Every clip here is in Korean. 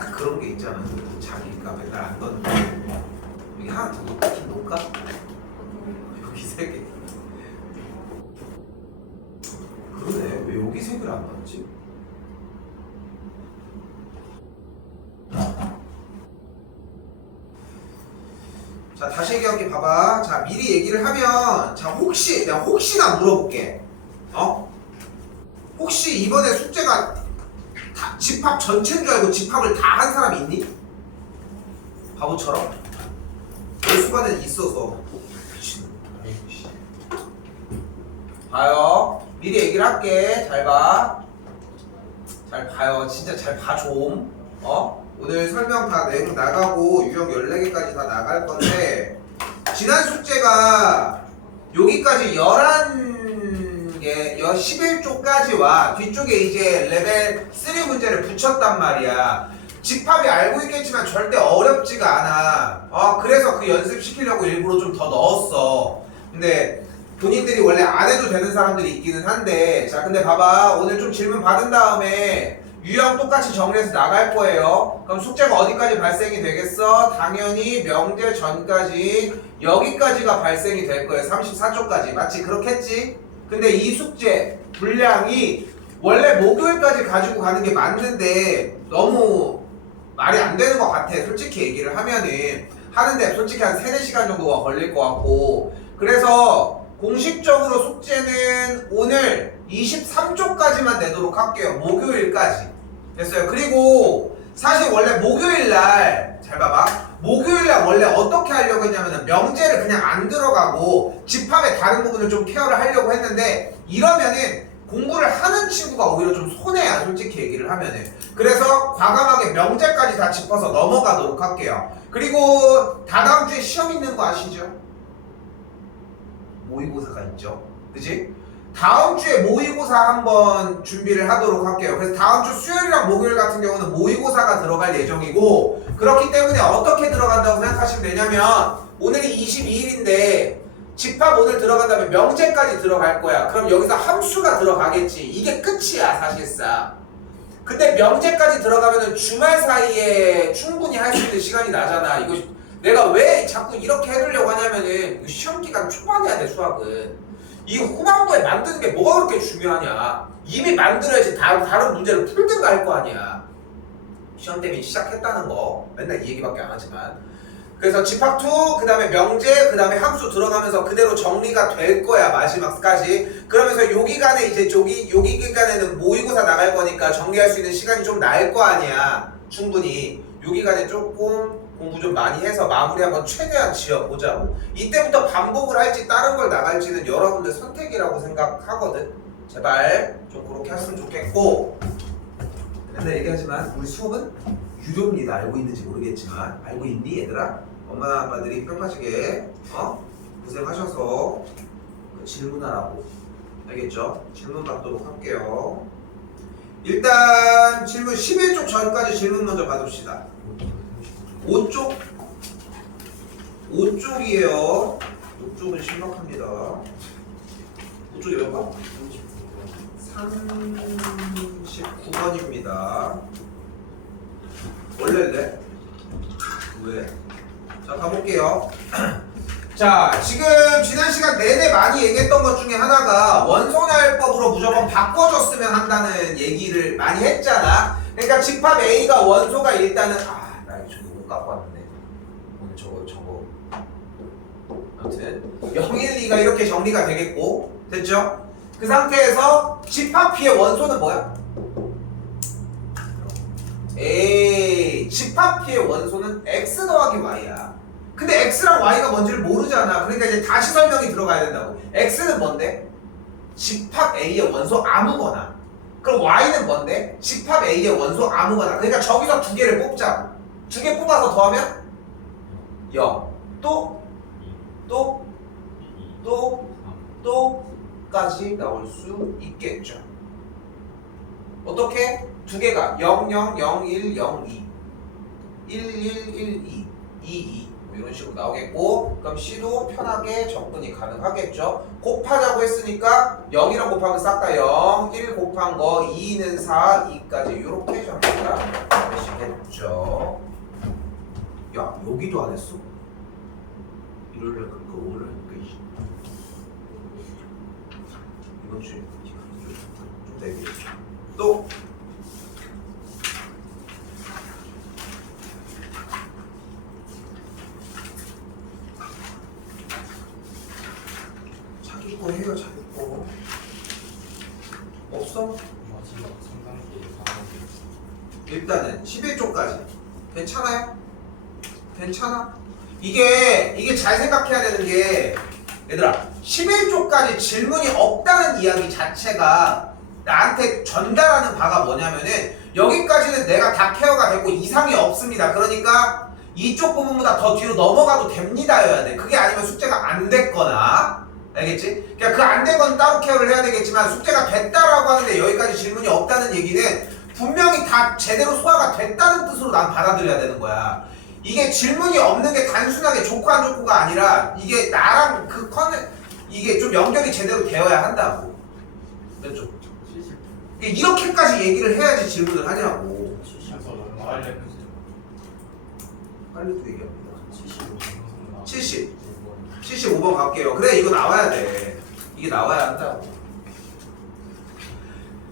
딱 그런 게 있잖아. 자기가 맨날 안 넣는데 여기 하나 더 놓을까? 여기 3개. 그러네. 왜 여기 3개를 안 넣었지? 자, 다시 얘기할게. 봐봐. 자, 미리 얘기를 하면, 자, 혹시 내가 혹시나 물어볼게. 혹시 이번에 숙제가 다 집합 전체인 줄 알고 집합을 다 한 사람이 있니? 바보처럼? 그 수간에 있어서. 봐요. 미리 얘기를 할게. 잘 봐. 잘 봐요. 진짜 잘 봐 좀. 오늘 설명 다 내용 나가고 유형 14개까지 다 나갈 건데, 지난 숙제가 여기까지 11개, 11쪽까지와 뒤쪽에 이제 레벨 3 문제를 붙였단 말이야. 집합이 알고 있겠지만 절대 어렵지가 않아. 그래서 그 연습시키려고 일부러 좀 더 넣었어. 근데 본인들이 원래 안 해도 되는 사람들이 있기는 한데, 자, 근데 봐봐. 오늘 좀 질문 받은 다음에 유형 똑같이 정리해서 나갈 거예요. 그럼 숙제가 어디까지 발생이 되겠어? 당연히 명제 전까지 여기까지가 발생이 될 거예요. 34쪽까지. 맞지? 그렇겠지? 근데 이 숙제 분량이 원래 목요일까지 가지고 가는 게 맞는데 너무 말이 안 되는 것 같아. 솔직히 얘기를 하면은. 하는데 솔직히 한 3-4시간 정도가 걸릴 것 같고, 그래서 공식적으로 숙제는 오늘 23쪽까지만 내도록 할게요. 목요일까지. 됐어요. 그리고 사실 원래 목요일날, 잘 봐봐. 목요일날 원래 어떻게 하려고 했냐면 명제를 그냥 안 들어가고 집합의 다른 부분을 좀 케어를 하려고 했는데, 이러면은 공부를 하는 친구가 오히려 좀 손해야, 솔직히 얘기를 하면은. 그래서 과감하게 명제까지 다 짚어서 넘어가도록 할게요. 그리고 다다음 주에 시험 있는 거 아시죠? 모의고사가 있죠. 그치? 다음 주에 모의고사 한번 준비를 하도록 할게요. 그래서 다음 주 수요일이랑 목요일 같은 경우는 모의고사가 들어갈 예정이고, 그렇기 때문에 어떻게 들어간다고 생각하시면 되냐면, 오늘이 22일인데 집합 오늘 들어간다면 명제까지 들어갈 거야. 그럼 여기서 함수가 들어가겠지. 이게 끝이야 사실상. 근데 명제까지 들어가면은 주말 사이에 충분히 할 수 있는 시간이 나잖아. 이거 내가 왜 자꾸 이렇게 해두려고 하냐면은 시험 기간 초반에 해야 돼. 수학은 이 후반부에 만드는 게 뭐가 그렇게 중요하냐. 이미 만들어야지 다른 문제를 풀든가 할 거 아니야. 시험 때문에 시작했다는 거 맨날 이 얘기밖에 안 하지만, 그래서 집합2, 그 다음에 명제, 그 다음에 함수 들어가면서 그대로 정리가 될 거야, 마지막까지. 그러면서 요 기간에 이제 요 기간에는 모의고사 나갈 거니까 정리할 수 있는 시간이 좀 날 거 아니야. 충분히. 요 기간에 조금 공부 좀 많이 해서 마무리 한번 최대한 지어보자고. 이때부터 반복을 할지 다른 걸 나갈지는 여러분들 선택이라고 생각하거든. 제발 좀 그렇게 했으면 좋겠고, 맨날 얘기하지만 우리 수업은 유료입니다. 알고 있는지 모르겠지만. 알고 있니 얘들아? 엄마 아빠들이 편파시게 고생하셔서 질문하라고. 알겠죠? 질문 받도록 할게요. 일단 질문 11쪽 전까지 질문 먼저 받읍시다. 5쪽? 5쪽이에요. 5쪽은 심각합니다. 5쪽이 몇 번? 39번입니다. 원래래? 왜? 자, 가볼게요. 자, 지금 지난 시간 내내 많이 얘기했던 것 중에 하나가 원소날법으로 무조건 바꿔줬으면 한다는 얘기를 많이 했잖아. 그러니까 집합 A가 원소가 일단은 나 이거 저거 못 갖고 왔는데 오늘 저거 아무튼 0, 1, 2가 이렇게 정리가 되겠고, 됐죠? 그 상태에서 집합 B의 원소는 뭐야? 집합 P의 원소는 X 더하기 Y야. 근데 X랑 Y가 뭔지를 모르잖아. 그러니까 이제 다시 설명이 들어가야 된다고. X는 뭔데? 집합 A의 원소 아무거나. 그럼 Y는 뭔데? 집합 A의 원소 아무거나. 그러니까 저기서 2개를 뽑자고. 2개 뽑아서 더하면 0. 또까지 나올 수 있겠죠. 어떻게? 2개가 0, 0, 0, 1, 0, 2 1, 1, 1, 2 2, 2 이런 식으로 나오겠고 그럼 C도 편하게 접근이 가능하겠죠. 곱하자고 했으니까 0이랑 곱하면 싹 다 0, 1 곱한 거 2는 4, 2까지 이렇게 정리가 되시겠죠. 야 여기도 안 했어? 일요일날 그러니까 오늘 하니까 이번 주에 좀 되게 또 자기 거 해요. 자기 거 없어? 마지막 3단계 4단계 일단은 11조까지 괜찮아요? 괜찮아? 이게 잘 생각해야 되는 게 얘들아 11조까지 질문이 없다는 이야기 자체가 나한테 전달하는 바가 뭐냐면은 여기까지는 내가 다 케어가 됐고 이상이 없습니다. 그러니까 이쪽 부분보다 더 뒤로 넘어가도 됩니다여야 돼. 그게 아니면 숙제가 안 됐거나 알겠지? 그러니까 그 안 된 건 따로 케어를 해야 되겠지만 숙제가 됐다라고 하는데 여기까지 질문이 없다는 얘기는 분명히 다 제대로 소화가 됐다는 뜻으로 난 받아들여야 되는 거야. 이게 질문이 없는 게 단순하게 좋고 안 좋고가 아니라 이게 나랑 그 이게 좀 연결이 제대로 되어야 한다고. 몇 조? 70 이렇게까지 얘기를 해야지 질문을 하냐고. 70에서 얼마 알려주세요. 빨리도 얘기합니다. 75 70. 75번 갈게요. 그래 이거 나와야 돼. 이게 나와야 한다고.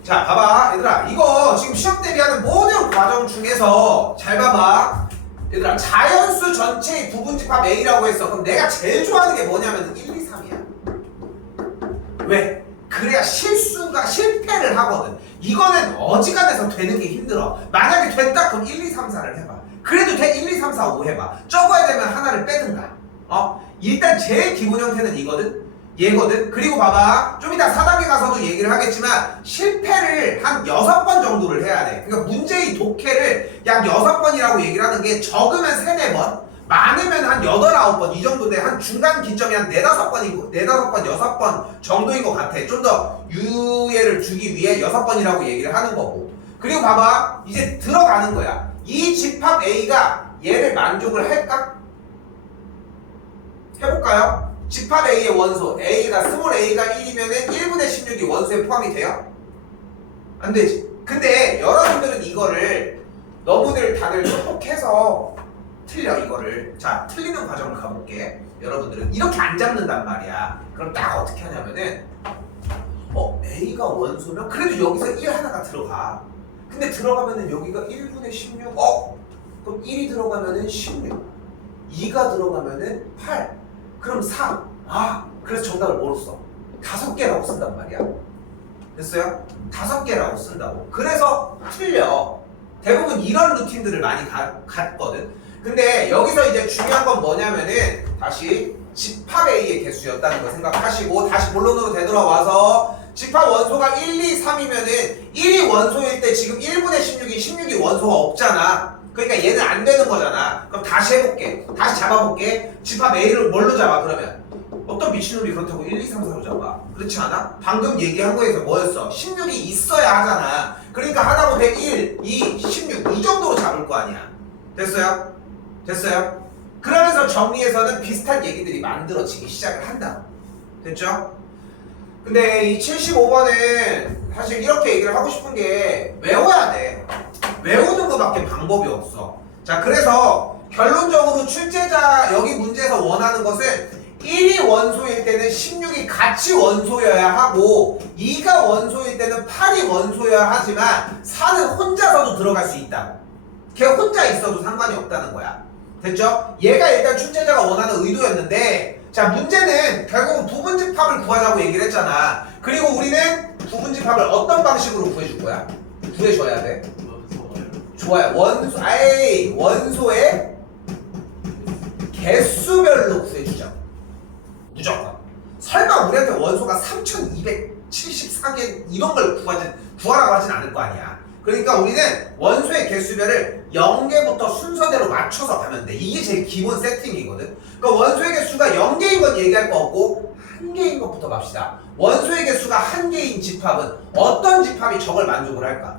자 봐봐 얘들아 이거 지금 시험 대비하는 모든 과정 중에서 잘 봐봐 얘들아 자연수 전체의 부분집합 A라고 했어. 그럼 내가 제일 좋아하는 게 뭐냐면 1, 2, 3이야. 왜? 그래야 실패를 하거든. 이거는 어지간해서 되는 게 힘들어. 만약에 됐다 그럼 1, 2, 3, 4를 해봐. 그래도 돼 1, 2, 3, 4, 5 해봐. 적어야 되면 하나를 빼든가. 일단 제일 기본 형태는 이거든. 얘거든. 그리고 봐봐 좀 이따 4단계 가서도 얘기를 하겠지만 실패를 한 6번 정도를 해야 돼. 그러니까 문제의 독해를 약 6번이라고 얘기를 하는 게 적으면 3, 4번 많으면 한 8, 9번 이 정도인데 한 중간 기점이 한 4, 5번이고 4, 5번, 6번 정도인 것 같아. 좀 더 유예를 주기 위해 6번이라고 얘기를 하는 거고. 그리고 봐봐 이제 들어가는 거야. 이 집합 A가 얘를 만족을 할까? 해볼까요? 집합 A의 원소 A가 스몰 A가 1이면은 1분의 16이 원소에 포함이 돼요? 안 되지. 근데 여러분들은 이거를 너무들 다들 똑똑해서 틀려 이거를. 자 틀리는 과정을 가볼게. 여러분들은 이렇게 안 잡는단 말이야. 그럼 딱 어떻게 하냐면은 A가 원소면 그래도 여기서 1 하나가 들어가. 근데 들어가면은 여기가 1분의 16 그럼 1이 들어가면은 16 2가 들어가면은 8 그럼 4. 그래서 정답을 뭐로 써? 5개라고 쓴단 말이야. 됐어요? 5개라고 쓴다고. 그래서 틀려. 대부분 이런 루틴들을 많이 갔거든. 근데 여기서 이제 중요한 건 뭐냐면은 다시 집합 A의 개수였다는 거 생각하시고 다시 본론으로 되돌아와서 집합 원소가 1, 2, 3이면은 1이 원소일 때 지금 1분의 16이 원소가 없잖아. 그러니까 얘는 안 되는 거잖아. 그럼 다시 해볼게. 다시 잡아볼게. 집합 A를 뭘로 잡아 그러면? 어떤 미친놈이 그렇다고 1, 2, 3, 4로 잡아. 그렇지 않아? 방금 얘기한 거에서 뭐였어? 16이 있어야 하잖아. 그러니까 하나로 101, 2, 16 이 정도로 잡을 거 아니야. 됐어요? 됐어요? 그러면서 정리해서는 비슷한 얘기들이 만들어지기 시작을 한다. 됐죠? 근데 이 75번은 사실 이렇게 얘기를 하고 싶은 게 외워야 돼. 외우는 것밖에 방법이 없어. 자, 그래서 결론적으로 출제자 여기 문제에서 원하는 것은 1이 원소일 때는 16이 같이 원소여야 하고 2가 원소일 때는 8이 원소여야 하지만 4는 혼자서도 들어갈 수 있다. 걔 혼자 있어도 상관이 없다는 거야. 됐죠? 얘가 일단 출제자가 원하는 의도였는데 자 문제는 결국은 부분집합을 구하자고 얘기를 했잖아. 그리고 우리는 부분집합을 어떤 방식으로 구해줄 거야? 구해줘야 돼. 좋아요. 원소의 개수별로 구해주자. 무조건. 설마 우리한테 원소가 3274개 이런 걸 구하라고 하진 않을 거 아니야. 그러니까 우리는 원소의 개수별을 0개부터 순서대로 맞춰서 가면 돼. 이게 제일 기본 세팅이거든. 그러니까 원소의 개수가 0개인 건 얘기할 거 없고 1개인 것부터 갑시다. 원소의 개수가 1개인 집합은 어떤 집합이 저걸 만족을 할까?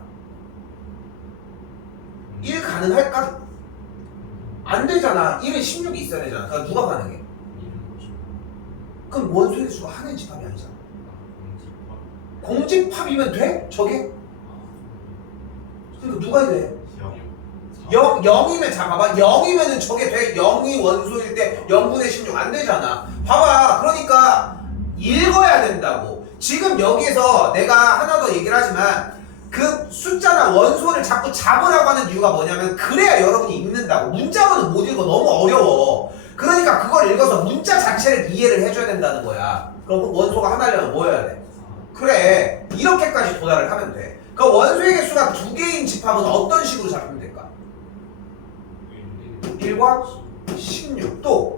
1 가능할까? 안 되잖아. 1에 16이 있어야 되잖아. 그러니까 누가 가능해? 이름 뭐지? 그럼 원소의 수가 하나의 집합이 아니잖아. 공집합. 공집합이면 돼? 저게? 그러니까 누가 돼? 영. 0이면 자 봐봐. 0이면은 저게 돼. 0이 원소일 때 0분의 16 안 되잖아. 봐봐. 그러니까 읽어야 된다고. 지금 여기에서 내가 하나 더 얘기를 하지만 그 숫자나 원소를 자꾸 잡으라고 하는 이유가 뭐냐면 그래야 여러분이 읽는다고. 문자로는 못 읽어. 너무 어려워. 그러니까 그걸 읽어서 문자 자체를 이해를 해줘야 된다는 거야. 그럼 원소가 하나려면 뭐 해야 돼? 그래. 이렇게까지 도달을 하면 돼. 그 원소의 개수가 2개인 집합은 어떤 식으로 잡히면 될까? 1과 16, 또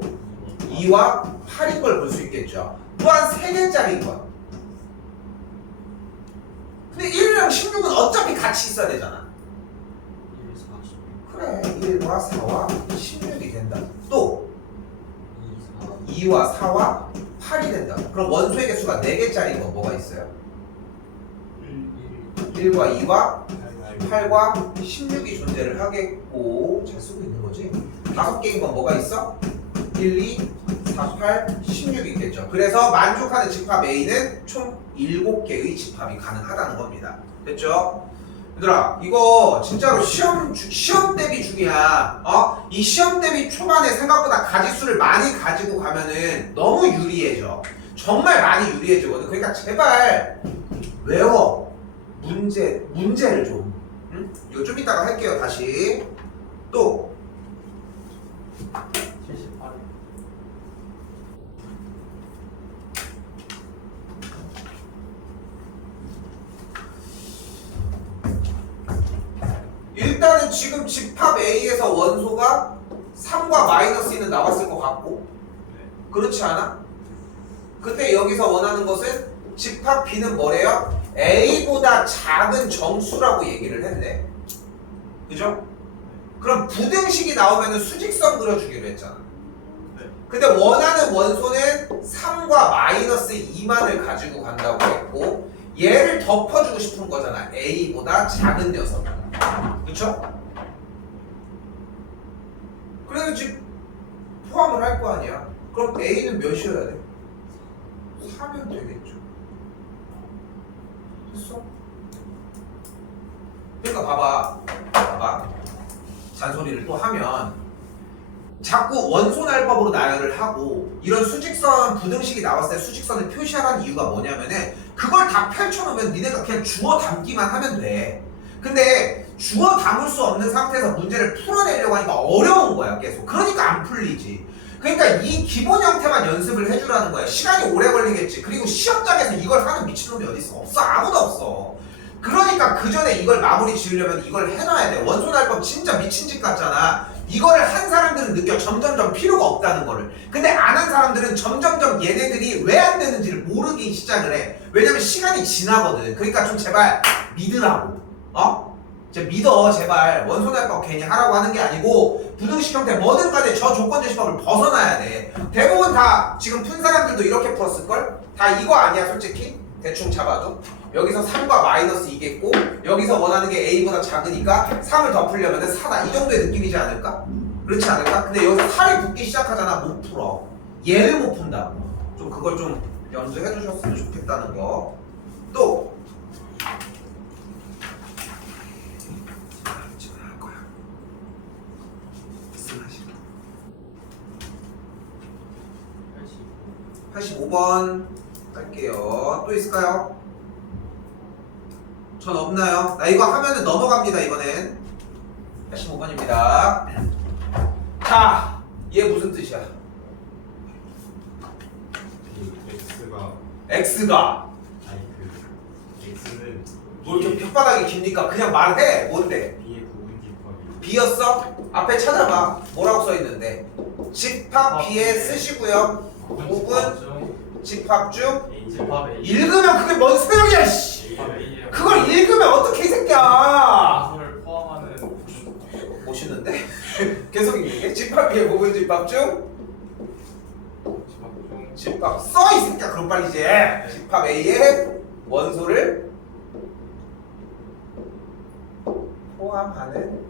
2와 8인 걸 볼 수 있겠죠. 또한 3개짜리인 것. 근데 1이랑 16은 어차피 같이 있어야 되잖아. 1, 4, 16. 그래. 1과 4와 16이 된다. 또 2, 4. 2와 4와 8이 된다. 그럼 원소의 개수가 4개짜리인 건 뭐가 있어요? 1, 1과 2와 8. 8과 16이 존재를 하겠고 잘 쓰고 있는 거지. 5개인 건 뭐가 있어? 1, 2, 4, 8, 16이 있겠죠. 그래서 만족하는 집합 A는 총 7개의 집합이 가능하다는 겁니다. 됐죠? 얘들아 이거 진짜로 시험 대비 중이야. 이 시험 대비 초반에 생각보다 가지수를 많이 가지고 가면은 너무 유리해져. 정말 많이 유리해지거든. 그러니까 제발 외워. 문제를 좀. 응? 이거 좀 이따가 할게요. 다시. 또 78. 일단은 지금 집합 A에서 원소가 3과 마이너스 2는 나왔을 것 같고 그렇지 않아? 근데 여기서 원하는 것은 집합 B는 뭐래요? A보다 작은 정수라고 얘기를 했네. 그죠? 그럼 부등식이 나오면 수직선 그려주기로 했잖아. 근데 원하는 원소는 3과 마이너스 2만을 가지고 간다고 했고 얘를 덮어주고 싶은 거잖아. A보다 작은 녀석. 그쵸? 그래서 지금 포함을 할 거 아니야. 그럼 A는 몇이어야 돼? 4면 되겠죠. 됐어? 그러니까 봐봐. 잔소리를 또 하면 자꾸 원소날법으로 나열을 하고 이런 수직선 부등식이 나왔을 때 수직선을 표시하라는 이유가 뭐냐면은 그걸 다 펼쳐놓으면 니네가 그냥 주워 담기만 하면 돼. 근데 주워 담을 수 없는 상태에서 문제를 풀어내려고 하니까 어려운 거야 계속. 그러니까 안 풀리지. 그러니까 이 기본 형태만 연습을 해주라는 거야. 시간이 오래 걸리겠지. 그리고 시험장에서 이걸 하는 미친놈이 어디 있어? 없어. 아무도 없어. 그러니까 그 전에 이걸 마무리 지으려면 이걸 해놔야 돼. 원소날법 진짜 미친 짓 같잖아. 이거를 한 사람들은 느껴. 점점점 필요가 없다는 거를. 근데 안 한 사람들은 점점점 얘네들이 왜 안 되는지를 모르기 시작을 해. 왜냐면 시간이 지나거든. 그러니까 좀 제발 믿으라고. 믿어 제발. 원소날법 괜히 하라고 하는 게 아니고 부등식 형태 뭐든 간에 저 조건제시법을 벗어나야 돼. 대부분 다 지금 푼 사람들도 이렇게 풀었을걸? 다 이거 아니야 솔직히? 대충 잡아도 여기서 3과 마이너스 2겠고 여기서 원하는 게 A보다 작으니까 3을 더 풀려면 4다 이 정도의 느낌이지 않을까? 그렇지 않을까? 근데 여기서 8이 붙기 시작하잖아. 못 풀어. 얘를 못 푼다. 좀 그걸 좀 염두해 주셨으면 좋겠다는 거. 또 할 거야. 85번 할게요. 또 있을까요? 전 없나요? 나 이거 하면은 넘어갑니다. 이번엔 85번입니다. 자, 얘 무슨 뜻이야? X가 X는 뭐 이렇게 혓바닥이 깁니까? 그냥 말해. 뭔데? B의 부분집합이 B였어? 앞에 찾아봐. 뭐라고 써있는데? 집합 B에 쓰시고요. 부분 집합 중 집합 A. 읽으면 그게 뭔 소용이야 씨. 집합 A에 그걸 읽으면 어떻게 이 새끼야. 를 포함하는 멋있는데? 계속 읽는 집합 B의 부분 집합 중 집합 중 집합 써 이 새끼야. 그럼 빨리 이제 집합 A의 원소를 포함하는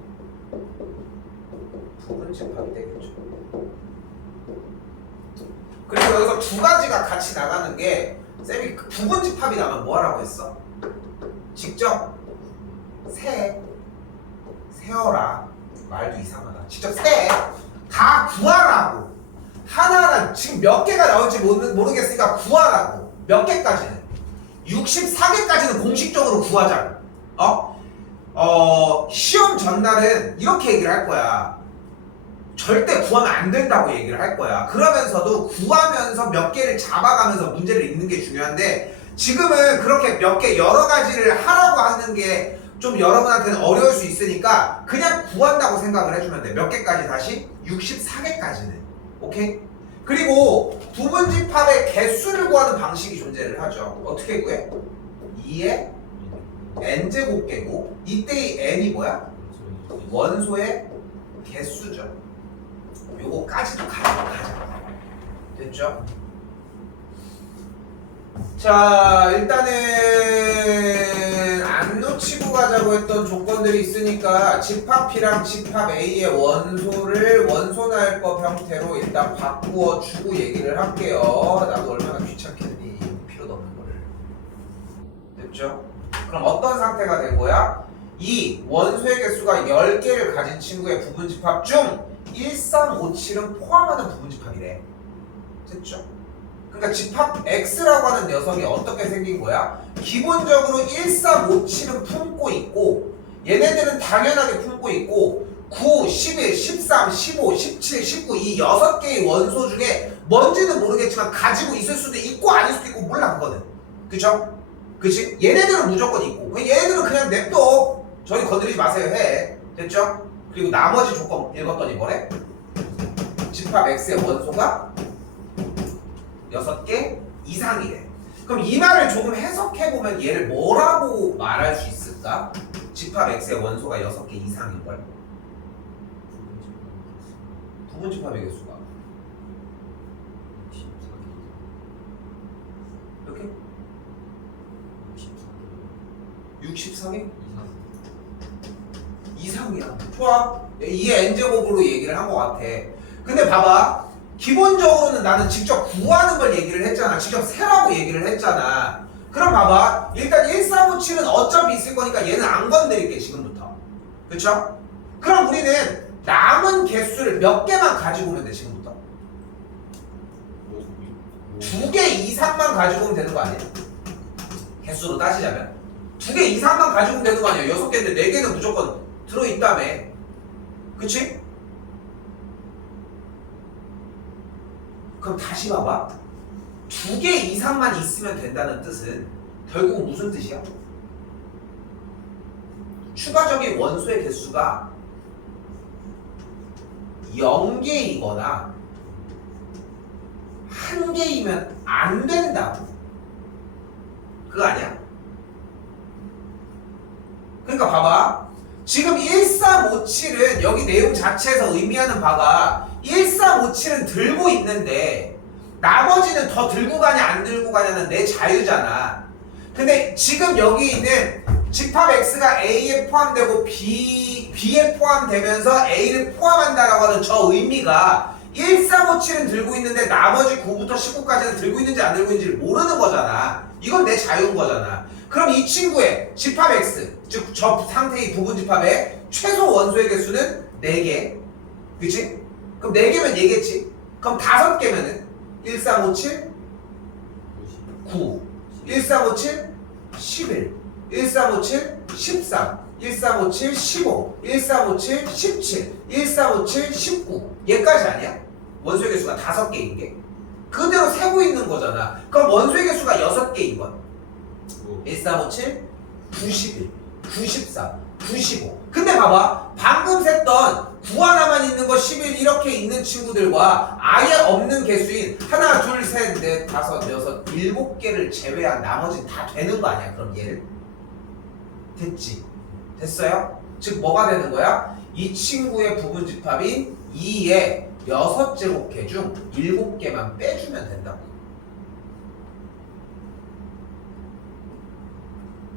부분집합이 되겠죠. 그리고 여기서 두 가지가 같이 나가는 게 쌤이 부분집합이 나면 뭐 하라고 했어? 직접 세어라. 말도 이상하다. 직접 다 구하라고. 하나하나 지금 몇 개가 나올지 모르겠으니까 구하라고. 몇 개까지는? 64개까지는 공식적으로 구하자고. 시험 전날은 이렇게 얘기를 할 거야. 절대 구하면 안 된다고 얘기를 할 거야. 그러면서도 구하면서 몇 개를 잡아가면서 문제를 읽는 게 중요한데 지금은 그렇게 몇 개 여러 가지를 하라고 하는 게 좀 여러분한테는 어려울 수 있으니까 그냥 구한다고 생각을 해주면 돼. 몇 개까지 다시? 64개까지는. 오케이? 그리고 부분집합의 개수를 구하는 방식이 존재를 하죠. 어떻게 구해? 2의 n제곱 개고 이때의 n이 뭐야? 원소의 개수죠. 요거까지도 가자. 됐죠? 자, 일단은 안 놓치고 가자고 했던 조건들이 있으니까 집합P랑 집합 A의 원소날법 형태로 일단 바꾸어 주고 얘기를 할게요. 나도 얼마나 귀찮겠니? 필요도 없는 거를. 됐죠? 그럼 어떤 상태가 된 거야? 이 원소의 개수가 10개를 가진 친구의 부분집합 중 1357은 포함하는 부분집합이래. 됐죠? 그러니까 집합 X라고 하는 녀석이 어떻게 생긴 거야? 기본적으로 1357은 품고 있고 얘네들은 당연하게 품고 있고 9, 11, 13, 15, 17, 19 이 6개의 원소 중에 뭔지는 모르겠지만 가지고 있을 수도 있고 아닐 수도 있고 몰라 그거는. 그쵸? 그치? 얘네들은 무조건 있고 얘네들은 그냥 냅둬. 저희 건드리지 마세요 해. 됐죠? 그리고 나머지 조건 읽었더니 뭐래? 집합 X의 원소가 6개 이상이래. 그럼 이 말을 조금 해석해보면 얘를 뭐라고 말할 수 있을까? 집합 X의 원소가 6개 이상인 걸. 부분집합의 개수가 이렇게? 64개? 이상이야. 좋아. 이게 n제곱으로 얘기를 한 것 같아. 근데 봐봐. 기본적으로는 나는 직접 구하는 걸 얘기를 했잖아. 직접 세라고 얘기를 했잖아. 그럼 봐봐. 일단 1357은 어차피 있을 거니까 얘는 안 건드릴게 지금부터. 그쵸? 그럼 우리는 남은 개수를 몇 개만 가지고 오면 돼 지금부터. 2개 이상만 가지고 오면 되는 거 아니야? 개수로 따지자면 2개 이상만 가지고 오면 되는 거 아니야? 6개인데 4개는 무조건 들어있다며. 그치? 그럼 다시 봐봐. 2개 이상만 있으면 된다는 뜻은 결국은 무슨 뜻이야? 추가적인 원소의 개수가 0개이거나 1개이면 안 된다고. 그거 아니야? 그러니까 봐봐. 지금 1357은 여기 내용 자체에서 의미하는 바가 1357은 들고 있는데 나머지는 더 들고 가냐 안 들고 가냐는 내 자유잖아. 근데 지금 여기 있는 집합 X가 A에 포함되고 B에 포함되면서 A를 포함한다라고 하는 저 의미가 1357은 들고 있는데 나머지 9부터 19까지는 들고 있는지 안 들고 있는지를 모르는 거잖아. 이건 내 자유인 거잖아. 그럼 이 친구의 집합 X, 즉 저 상태의 부분집합의 최소 원소의 개수는 4개. 그치? 그럼 4개면 얘겠지? 그럼 5개면은 1357, 9, 1357, 11, 1357, 13, 1357, 15, 1357, 17, 1357, 19 얘까지 아니야? 원소의 개수가 5개인 게 그대로 세고 있는 거잖아. 그럼 원소의 개수가 6개인 건 1357, 91, 94, 95 근데 봐봐. 방금 셌던 9 하나만 있는 거 11 이렇게 있는 친구들과 아예 없는 개수인 하나, 둘, 셋, 넷, 다섯, 여섯, 7개를 제외한 나머지는 다 되는 거 아니야? 그럼 얘를 됐지? 됐어요? 즉 뭐가 되는 거야? 이 친구의 부분집합인 2의 6제곱개 중 7개만 빼주면 된다고.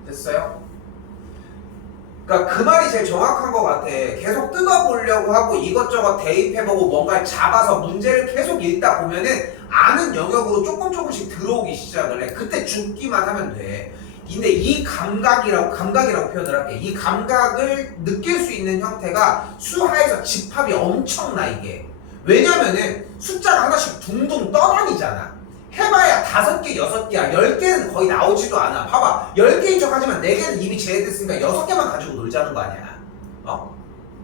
됐어요? 그러니까 그 말이 제일 정확한 것 같아. 계속 뜯어보려고 하고 이것저것 대입해보고 뭔가를 잡아서 문제를 계속 읽다 보면은 아는 영역으로 조금씩 들어오기 시작을 해. 그때 죽기만 하면 돼. 근데 이 감각이라고 표현을 할게. 이 감각을 느낄 수 있는 형태가 수하에서 집합이 엄청나 이게. 왜냐면은 숫자가 하나씩 둥둥 떠다니잖아. 해봐야 5개, 6개야. 10개는 거의 나오지도 않아. 봐봐. 10개인 척 하지만 4개는 이미 제외됐으니까 6개만 가지고 놀자는 거 아니야.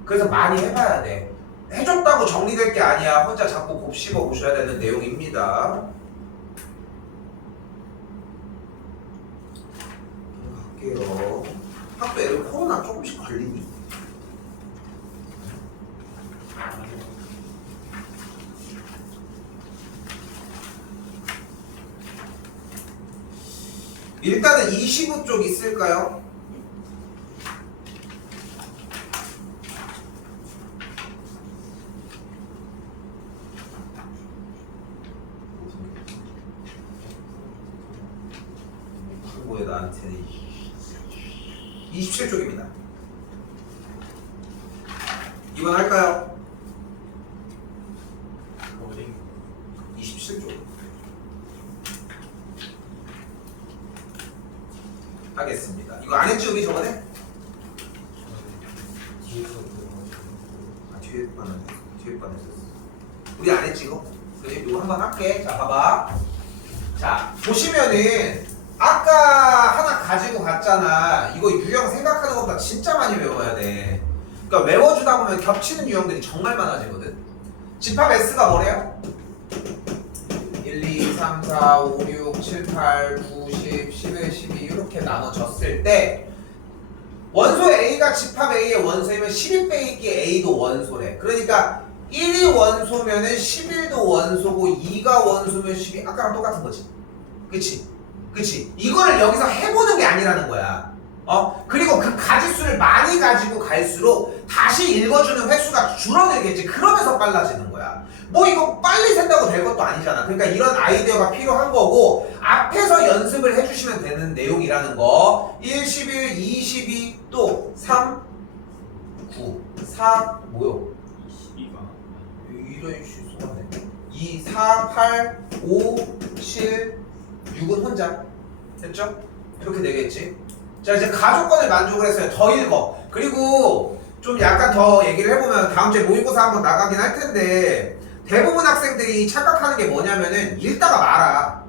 그래서 많이 해봐야 돼. 해줬다고 정리될 게 아니야. 혼자 자꾸 곱씹어 보셔야 되는 내용입니다. 갈게요. 학교 애들 코로나 조금씩 걸리니? 일단은 25 쪽 있을까요? 뭐야 나한테 27쪽입니다. 2번 할까요? 어딘 27쪽 하겠습니다. 이거 안 했지 우리 저번에? 뒤에서 뒤에 번 했었어. 우리 안 했지 이거? 그래 이거 한번 할게. 자 봐봐. 자 보시면은 아까 하나 가지고 갔잖아. 이거 유형 생각하는 것보다 진짜 많이 외워야 돼. 그러니까 외워주다 보면 겹치는 유형들이 정말 많아지거든. 집합 S가 뭐래요? 1, 2, 3, 4, 5, 6, 7, 8, 9, 10, 11, 12 이렇게 나눠졌을 때 원소 A가 집합 A의 원소이면 12 빼기 A도 원소래. 그러니까 1이 원소면은 11도 원소고 2가 원소면 12 아까랑 똑같은 거지. 그치? 그치? 이거를 여기서 해보는 게 아니라는 거야. 그리고 그 가지수를 많이 가지고 갈수록 다시 읽어주는 횟수가 줄어들겠지. 그러면서 빨라지는 거야. 뭐 이거 빨리 센다고 될 것도 아니잖아. 그러니까 이런 아이디어가 필요한 거고 앞에서 연습을 해주시면 되는 내용이라는 거. 1, 11, 2, 12, 또 3, 9, 4, 뭐요? 22가 이런 씨 속았네. 2, 4, 8, 5, 7, 6은 혼자. 됐죠? 이렇게 되겠지. 자 이제 가족권을 만족을 했어요. 더 읽어. 그리고 좀 약간 더 얘기를 해보면 다음 주에 모의고사 한번 나가긴 할 텐데 대부분 학생들이 착각하는 게 뭐냐면은 읽다가 말아.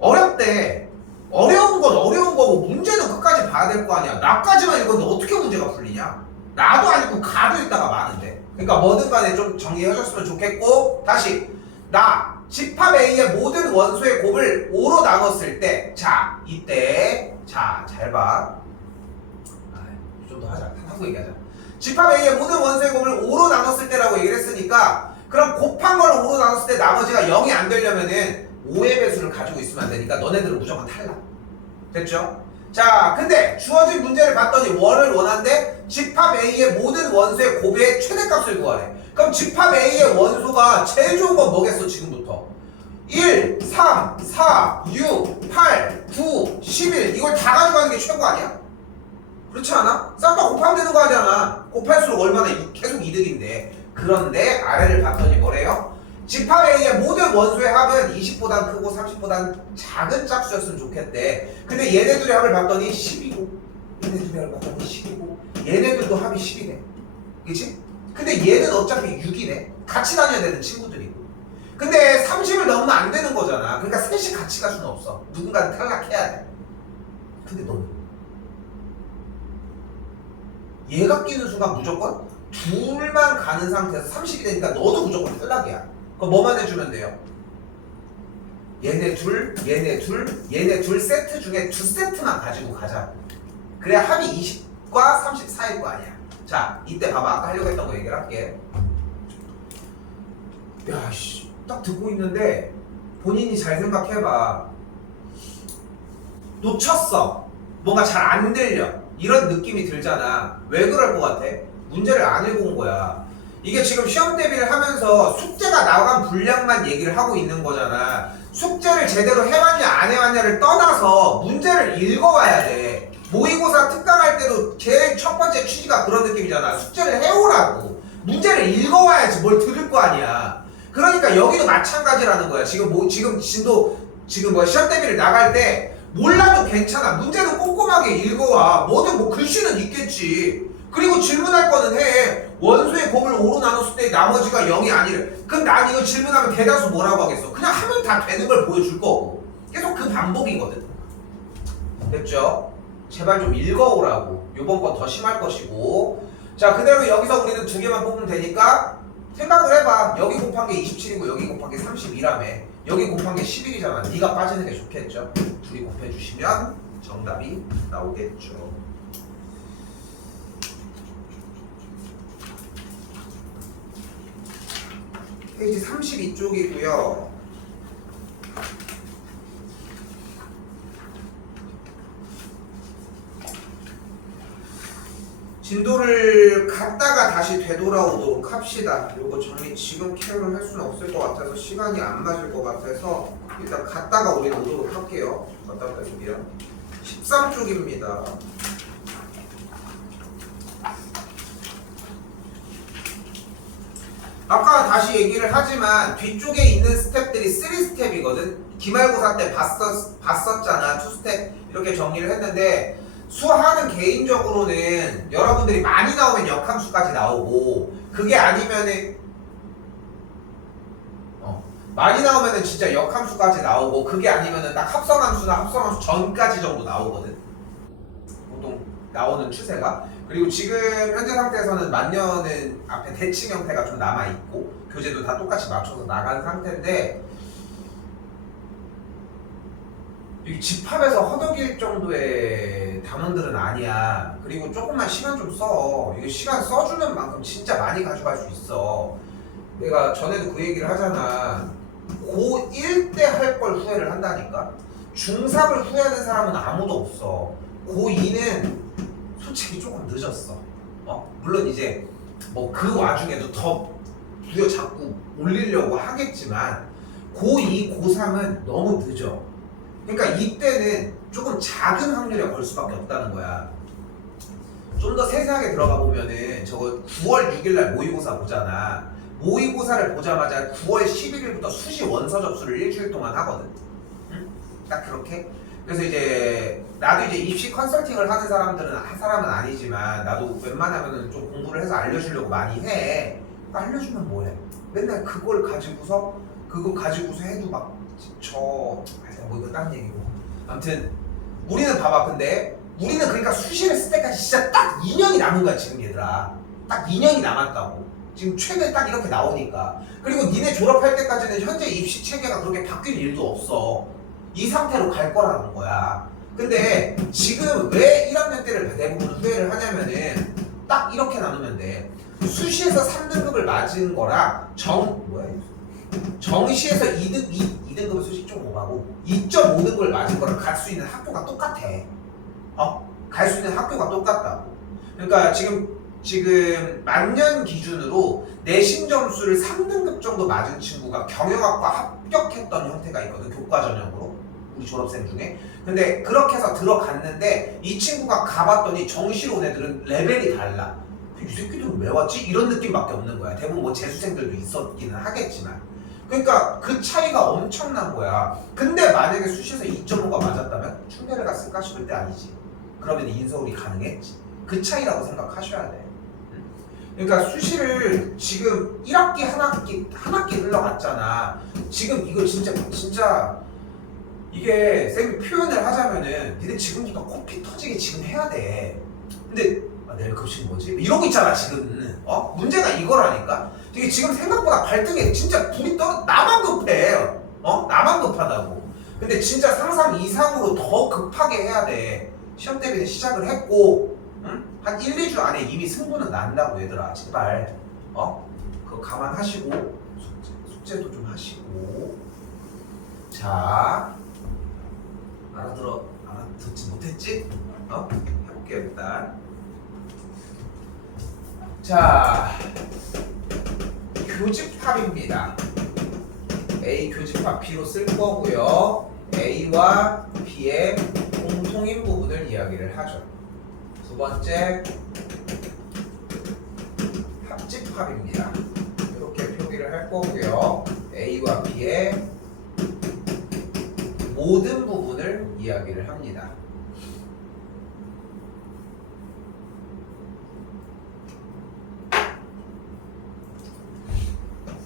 어렵대. 어려운 건 어려운 거고 문제는 끝까지 봐야 될 거 아니야. 나까지만 읽었는데 어떻게 문제가 풀리냐? 나도 아니고 가도 읽다가 마는데. 그러니까 뭐든 간에 좀 정리하셨으면 좋겠고 다시 나 집합 A의 모든 원소의 곱을 5로 나눴을 때 자 이때 자 잘 봐. 좀 더 하자. 하고 얘기하자. 집합 A의 모든 원소의 곱을 5로 나눴을 때라고 얘기를 했으니까 그럼 곱한 걸 5로 나눴을 때 나머지가 0이 안 되려면은 5의 배수를 가지고 있으면 안 되니까 너네들은 무조건 탈락. 됐죠? 자 근데 주어진 문제를 봤더니 원을 원한데 집합 A의 모든 원소의 곱의 최대값을 구하래. 그럼 집합 A의 원소가 제일 좋은 건 뭐겠어 지금부터? 1, 3, 4, 6, 8, 9, 11 이걸 다 가져가는 게 최고 아니야? 그렇지 않아? 싹 다 곱하면 되는 거 아니잖아. 곱할수록 얼마나 계속 이득인데. 그런데 아래를 봤더니 뭐래요? 집합 A의 모든 원소의 합은 20보단 크고 30보단 작은 짝수였으면 좋겠대. 근데 얘네들의 합을 봤더니 10이고 얘네들의 합을 봤더니 10이고 얘네들도 합이 10이네. 그치? 근데 얘는 어차피 6이네. 같이 다녀야 되는 친구들이고. 근데 30을 넘으면 안 되는 거잖아. 그러니까 셋이 같이 갈 수는 없어. 누군가는 탈락해야 돼. 근데 너는 얘가 끼는 순간 무조건 둘만 가는 상태에서 30이 되니까 너도 무조건 탈락이야. 그럼 뭐만 해주면 돼요? 얘네 둘, 얘네 둘, 얘네 둘 세트 중에 2세트만 가지고 가자. 그래야 합이 20과 34일 거 아니야. 자, 이때 봐봐. 아까 하려고 했던 거 얘기를 할게. 야, 씨. 딱 듣고 있는데 본인이 잘 생각해봐. 놓쳤어. 뭔가 잘 안 들려. 이런 느낌이 들잖아. 왜 그럴 것 같아? 문제를 안 읽어온 거야. 이게 지금 시험 대비를 하면서 숙제가 나간 분량만 얘기를 하고 있는 거잖아. 숙제를 제대로 해왔냐 안 해왔냐를 떠나서 문제를 읽어와야 돼. 모의고사 특강할 때도 제일 문제들이잖아. 숙제를 해오라고. 문제를 읽어와야지 뭘 들을 거 아니야. 그러니까 여기도 마찬가지라는 거야. 지금 시험 대비를 나갈 때 몰라도 괜찮아. 문제는 꼼꼼하게 읽어와. 뭐든 뭐 글씨는 있겠지. 그리고 질문할 거는 해. 원소의 곱을 5로 나눴을 때 나머지가 0이 아니래. 그럼 난 이거 질문하면 대다수 뭐라고 하겠어? 그냥 하면 다 되는 걸 보여줄 거고. 계속 그 반복이거든. 됐죠? 제발 좀 읽어오라고. 요번 거 더 심할 것이고. 자, 그대로 여기서 우리는 두 개만 뽑으면 되니까 생각을 해봐. 여기 곱한 게 27이고 여기 곱한 게 32라며. 여기 곱한 게 11이잖아. 네가 빠지는 게 좋겠죠? 둘이 곱해주시면 정답이 나오겠죠. 페이지 32쪽이고요. 진도를 갔다가 다시 되돌아오도록 합시다. 요거 정리 지금 케어를 할 수는 없을 것 같아서 시간이 안 맞을 것 같아서 일단 갔다가 우리는 오도록 할게요. 갔다 왔다 준비요. 13쪽입니다. 아까 다시 얘기를 하지만 뒤쪽에 있는 스텝들이 3스텝이거든. 기말고사 때 봤었잖아. 2스텝 이렇게 정리를 했는데 수하는 개인적으로는 여러분들이 많이 나오면 역함수까지 나오고 그게 아니면은 많이 나오면은 진짜 역함수까지 나오고 그게 아니면은 딱 합성함수나 합성함수 전까지 정도 나오거든. 보통 나오는 추세가. 그리고 지금 현재 상태에서는 만년은 앞에 대칭 형태가 좀 남아있고 교재도 다 똑같이 맞춰서 나간 상태인데 이 집합에서 허덕일 정도의 단원들은 아니야. 그리고 조금만 시간 좀 써. 이거 시간 써주는 만큼 진짜 많이 가져갈 수 있어. 내가 전에도 그 얘기를 하잖아. 고1 때 할 걸 후회를 한다니까. 중3을 후회하는 사람은 아무도 없어. 고2는 솔직히 조금 늦었어. 물론 이제 뭐 그 와중에도 더 부여잡고 올리려고 하겠지만 고2, 고3은 너무 늦어. 그러니까 이때는 조금 작은 확률에 걸 수밖에 없다는 거야. 좀 더 세세하게 들어가 보면은 저거 9월 6일날 모의고사 보잖아. 모의고사를 보자마자 9월 11일부터 수시 원서 접수를 일주일 동안 하거든. 응? 딱 그렇게. 그래서 이제 나도 이제 입시 컨설팅을 하는 사람은 아니지만 나도 웬만하면은 좀 공부를 해서 알려주려고 많이 해. 알려주면 뭐해? 맨날 그거 가지고서 해도 뭐 이거 딴 얘기고. 아무튼 우리는 봐봐. 근데 우리는 그러니까 수시를 쓸 때까지 진짜 딱 2년이 남은 거야 지금 얘들아. 딱 2년이 남았다고. 지금 최근에 딱 이렇게 나오니까. 그리고 니네 졸업할 때까지는 현재 입시 체계가 그렇게 바뀔 일도 없어. 이 상태로 갈 거라는 거야. 근데 지금 왜 1학년 때를 대부분 후회를 하냐면은 딱 이렇게 나누면 돼. 수시에서 3등급을 맞은 거랑 정시에서 2등급은 수시 좀 오가고 2.5등급을 맞은 거랑 갈 수 있는 학교가 똑같아. 갈 수 있는 학교가 똑같다고. 그러니까 지금 만년 기준으로 내신 점수를 3등급 정도 맞은 친구가 경영학과 합격했던 형태가 있거든. 교과 전형으로. 우리 졸업생 중에. 근데 그렇게 해서 들어갔는데 이 친구가 가봤더니 정시로 온 애들은 레벨이 달라. 이 새끼들은 왜 왔지? 이런 느낌밖에 없는 거야. 대부분 뭐 재수생들도 있었기는 하겠지만. 그러니까 그 차이가 엄청난 거야. 근데 만약에 수시에서 2.5가 맞았다면 충대를 갔을까 싶을 때 아니지. 그러면 인서울이 가능했지. 그 차이라고 생각하셔야 돼. 그러니까 수시를 지금 1학기 한 학기 흘러갔잖아. 지금 이거 진짜 이게 쌤이 표현을 하자면은 니네 지금부터 코피 터지게 지금 해야 돼. 근데 내일 급식 뭐지? 이러고 있잖아 지금. 문제가 이거라니까. 이게 지금 생각보다 발등에 진짜 불이 나만 급해. 나만 급하다고. 근데 진짜 상상 이상으로 더 급하게 해야 돼. 시험 대비는 시작을 했고 한 1, 2주 안에 이미 승부는 난다고 얘들아. 제발 그거 감안하시고 숙제도 좀 하시고. 자, 알아듣지 못했지? 해볼게요 일단. 자, 교집합입니다. A 교집합 B로 쓸 거고요. A와 B의 공통인 부분을 이야기를 하죠. 두 번째, 교집합입니다. 이렇게 표기를 할 거고요. A와 B의 모든 부분을 이야기를 합니다.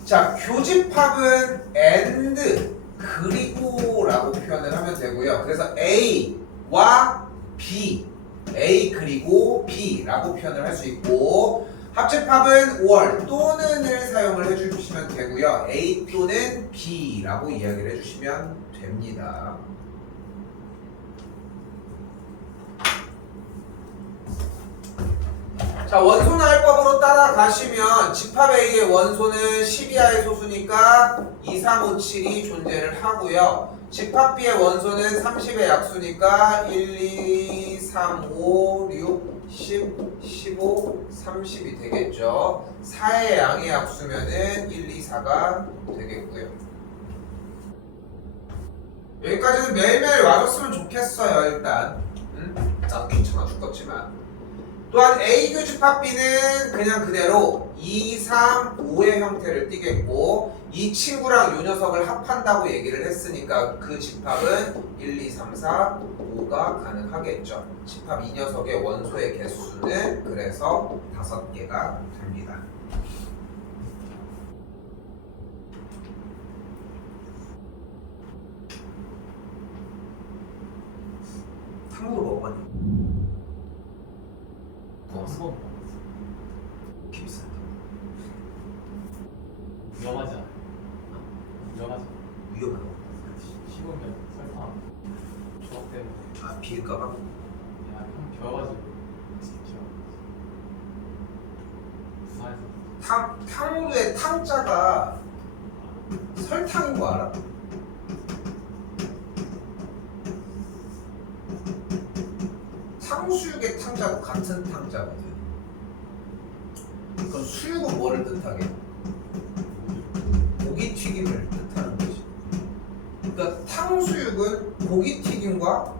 자, 교집합은 and 그리고 라고 표현을 하면 되고요. 그래서 A와 B, A 그리고 B 라고 표현을 할 수 있고, 합집합은 or 또는을 사용을 해주시면 되고요. A 또는 B 라고 이야기를 해주시면 됩니다. 자, 원소나 합법으로 따라가시면 집합 A의 원소는 12하의 소수니까 2, 3, 5, 7이 존재를 하고요. 집합 B의 원소는 30의 약수니까 1, 2, 3, 5, 6, 10, 15, 30이 되겠죠. 4의 양의 약수면은 1, 2, 4가 되겠고요. 여기까지는 매일매일 와줬으면 좋겠어요. 일단 나도 귀찮아 죽겠지만. 또한 A 교집합 B는 그냥 그대로 2, 3, 5의 형태를 띠겠고, 이 친구랑 요 녀석을 합한다고 얘기를 했으니까 그 집합은 1, 2, 3, 4, 5가 가능하겠죠. 집합 이 녀석의 원소의 개수는 그래서 5개가 됩니다. 탕후루 먹어봤니? 한번 이렇게 비싼데 위험하지 않아? 위험하지 않아? 위험하다고? 씹으면 설탕 조각 때문에 아, 비일까봐? 야, 형 겨워가지고 진짜 부산에서 탕후루의 탕자가 설탕인 거 알아? 탕수육의 탕자도 같은 탕자거든. 그럼 수육은 뭐를 뜻하게? 고기 튀김을 뜻하는 거지. 그러니까 탕수육은 고기 튀김과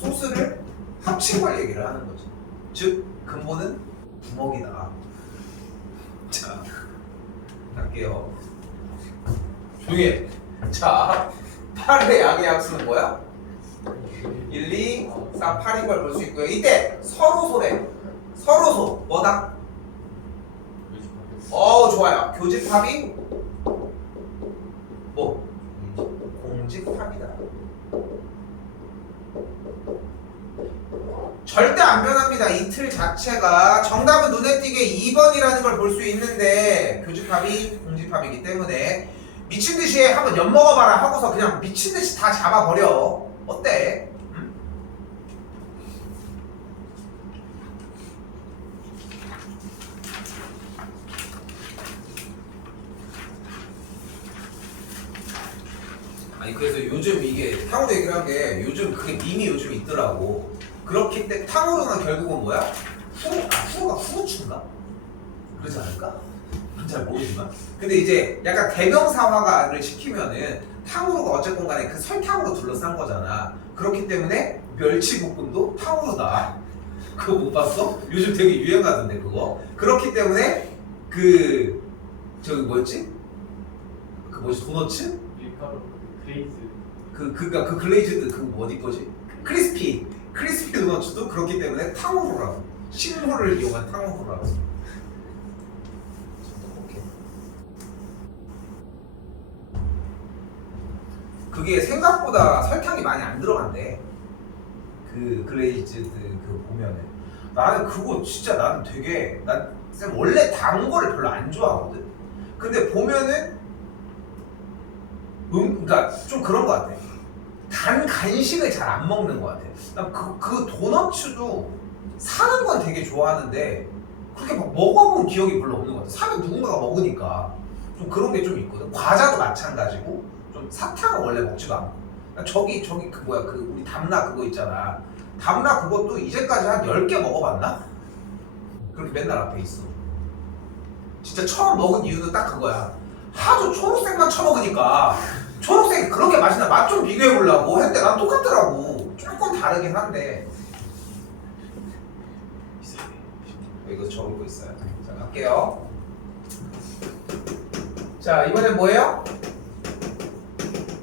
소스를 합친 걸 얘기를 하는 거지. 즉 근본은 부먹이다. 자, 갈게요. 조용히 해. 자, 8의 양의 약수는 뭐야? 1, 2, 4, 8인 걸 볼 수 있고요. 이때 서로소래. 서로소 뭐다? 좋아요. 교집합이 뭐? 공집합이다. 절대 안 변합니다. 이 틀 자체가. 정답은 눈에 띄게 2번이라는 걸 볼 수 있는데 교집합이 공집합이기 때문에 미친 듯이 한번 엿먹어봐라 하고서 그냥 미친 듯이 다 잡아버려. 어때? 응? 아니 그래서 요즘 이게 탕후루 얘기를 한 게 요즘 그게 밈이 요즘 있더라고. 그렇기 때문에 탕후루는 결국은 뭐야? 후루가 후루추인가? 그러지 않을까? 잘 모르지만. 근데 이제 약간 대명사화를 시키면은 탕후루가 어쨌건 간에 그 설탕으로 둘러싼 거잖아. 그렇기 때문에 멸치볶음도 탕후루다. 그거 못 봤어? 요즘 되게 유행하던데 그거. 그렇기 때문에 저기 뭐였지? 그 뭐지 도너츠? 밀가루 그레이즈 그 글레이즈드 그 어디 거지? 크리스피 도너츠도 그렇기 때문에 탕후루라고. 식물을 이용한 탕후루라고. 그게 생각보다 설탕이 많이 안 들어간대. 그 글레이즈드 그 보면은 나는 그거 진짜 나는 되게 난 원래 단 거를 별로 안 좋아하거든. 근데 보면은 그러니까 좀 그런 거 같아. 단 간식을 잘 안 먹는 거 같아. 난 그 도너츠도 사는 건 되게 좋아하는데 그렇게 막 먹어본 기억이 별로 없는 것 같아. 사면 누군가가 먹으니까 좀 그런 게 좀 있거든. 과자도 마찬가지고 좀 사탕은 원래 먹지도 않고. 저기 그 뭐야 그 우리 담나 그거 있잖아. 담나 그것도 이제까지 한 10개 먹어봤나? 그렇게 맨날 앞에 있어. 진짜 처음 먹은 이유는 딱 그거야. 하도 초록색만 처먹으니까 초록색이 그렇게 맛있나 맛 좀 비교해보려고 했는데 난 똑같더라고. 조금 다르긴 한데. 이거 적은 거 있어요. 자, 갈게요. 자, 이번엔 뭐예요?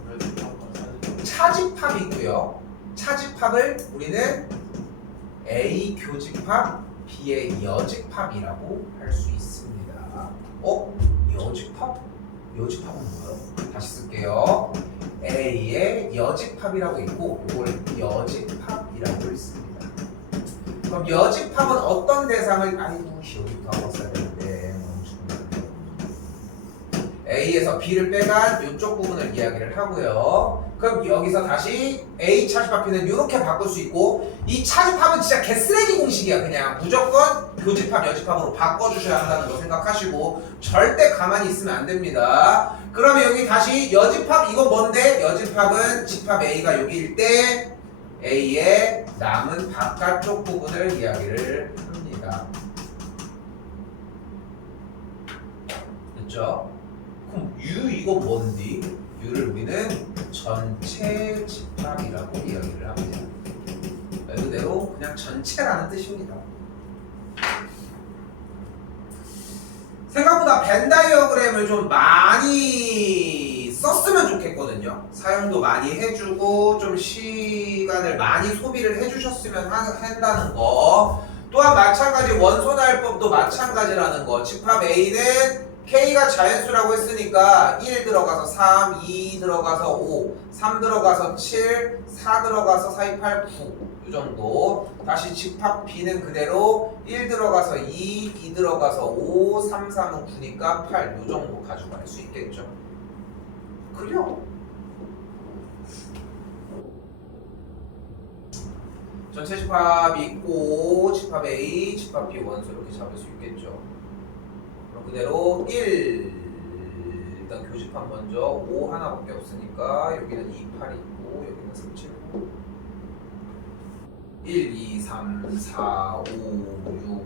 왜 차집합이고요. 차집합을 우리는 A 교집합, B의 여집합이라고 할 수 있습니다. 여집합? 여집합은 뭐예요? 다시 쓸게요. A의 여집합이라고 있고 이걸 여집합이라고 있습니다. 그럼 여집합은 어떤 대상을 여기부터 한번 써야 되는데 A에서 B를 빼간 이쪽 부분을 이야기를 하고요. 그럼 여기서 다시 A 차집합 B는 이렇게 바꿀 수 있고 이 차집합은 진짜 개쓰레기 공식이야. 그냥 무조건 교집합 여집합으로 바꿔주셔야 한다는 거 생각하시고 절대 가만히 있으면 안 됩니다. 그러면 여기 다시 여집합 이거 뭔데? 여집합은 집합 A가 여기일 때 A의 남은 바깥쪽 부분을 이야기를 합니다. 됐죠? 그럼 U 이거 뭔디? U를 우리는 전체 집합이라고 이야기를 합니다. 말 그대로 그냥 전체라는 뜻입니다. 생각보다 벤 다이어그램을 좀 많이 썼으면 좋겠거든요. 사용도 많이 해주고 좀 시간을 많이 소비를 해주셨으면 한다는 거. 또한 마찬가지 원소날법도 마찬가지라는 거. 집합 A는 K가 자연수라고 했으니까 1 들어가서 3, 2 들어가서 5, 3 들어가서 7, 4 들어가서 4, 2, 8, 9 이 정도. 다시 집합 B는 그대로 1 들어가서 2, 2 들어가서 5, 3, 3은 9니까 8 이 정도 가져갈 수 있겠죠. 그래요. 전체 집합이 있고 집합 A, 집합 B 원소 이렇게 잡을 수 있겠죠. 그럼 그대로 1 일단 교집합 먼저 5 하나밖에 없으니까 여기는 2, 8 있고 여기는 3, 7, 9 1, 2, 3, 4, 5,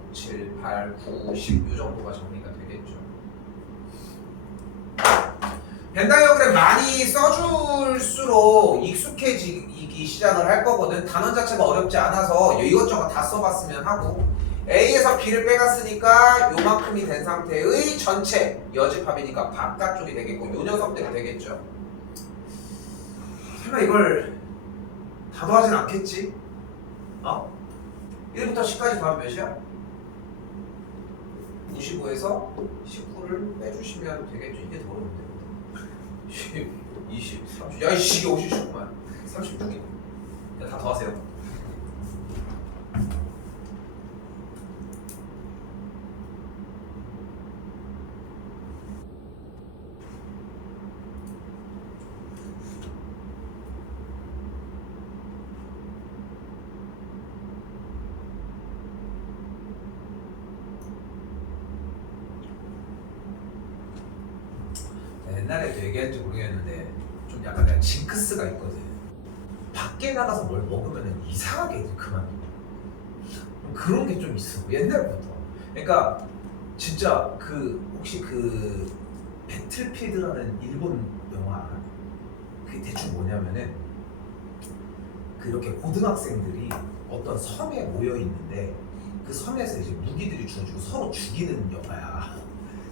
6, 7, 8, 9, 10 이 정도가 정리가 되겠죠. 벤 다이어그램 많이 써줄수록 익숙해지기 시작을 할 거거든. 단원 자체가 어렵지 않아서 이것저것 다 써봤으면 하고 A에서 B를 빼갔으니까 요만큼이 된 상태의 전체 여집합이니까 바깥쪽이 되겠고 요 녀석들이 되겠죠. 설마 이걸 다 더하진 않겠지? 1부터 10까지 더하면 몇이야? 95에서 19를 빼주시면 되겠죠. 이게 더 어려운데 10, 20, 30 야이씨 이게 50이구만 36이 다 더하세요. 옛날에도 얘기했는지 모르겠는데 좀 약간 내가 징크스가 있거든. 밖에 나가서 뭘 먹으면 이상하게 그만둬. 그런 게 좀 있어 옛날부터. 그러니까 진짜 그 혹시 그 배틀필드라는 일본 영화 알아? 그게 대충 뭐냐면은 그렇게 고등학생들이 어떤 섬에 모여 있는데 그 섬에서 이제 무기들이 주어지고 서로 죽이는 영화야.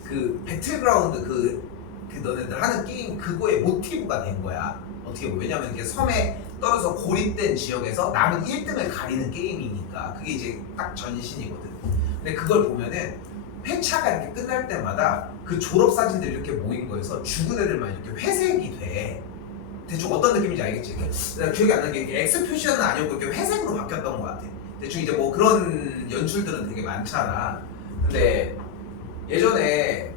그 배틀그라운드 그 너네들 하는 게임 그거의 모티브가 된 거야. 어떻게 보면 왜냐면 이게 섬에 떨어져 고립된 지역에서 남은 1등을 가리는 게임이니까 그게 이제 딱 전신이거든. 근데 그걸 보면은 회차가 이렇게 끝날 때마다 그 졸업 사진들이 이렇게 모인 거에서 죽은 애들만 이렇게 회색이 돼. 대충 어떤 느낌인지 알겠지? 내가 기억이 안 나는 게 X 표시는 아니었고 이렇게 회색으로 바뀌었던 것 같아. 대충 이제 뭐 그런 연출들은 되게 많잖아. 근데 예전에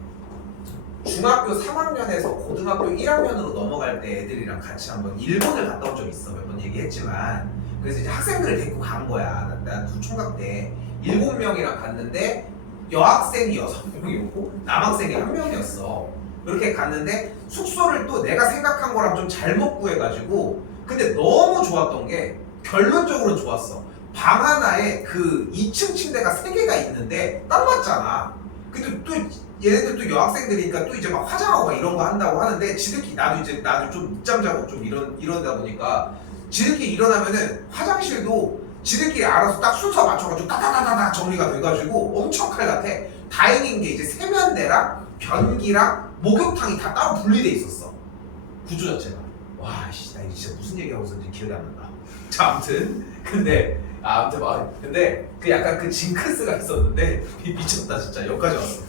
중학교 3학년에서 고등학교 1학년으로 넘어갈 때 애들이랑 같이 한번 일본을 갔다 온 적이 있어. 몇 번 얘기했지만 그래서 이제 학생들을 데리고 간 거야. 나 총각 때 7명이랑 갔는데 여학생이 6명이었고 남학생이 1명이었어. 그렇게 갔는데 숙소를 또 내가 생각한 거랑 좀 잘못 구해가지고 근데 너무 좋았던 게 결론적으로는 좋았어. 방 하나에 그 2층 침대가 3개가 있는데 딱 맞잖아. 근데 또 얘네들 또 여학생들이니까 또 이제 막 화장하고 막 이런 거 한다고 하는데 지들끼리 나도 좀 늦잠 자고 좀 이러다 보니까 지들끼리 일어나면은 화장실도 지들끼리 알아서 딱 순서 맞춰가지고 따다다다다 정리가 돼가지고 엄청 칼 같아. 다행인 게 이제 세면대랑 변기랑 목욕탕이 다 따로 분리돼 있었어. 구조 자체가. 와, 씨, 나 이게 진짜 무슨 얘기하고 있었는지 기억이 안 난다. 자, 근데 그 약간 그 징크스가 있었는데 미쳤다 진짜. 여기까지 왔어.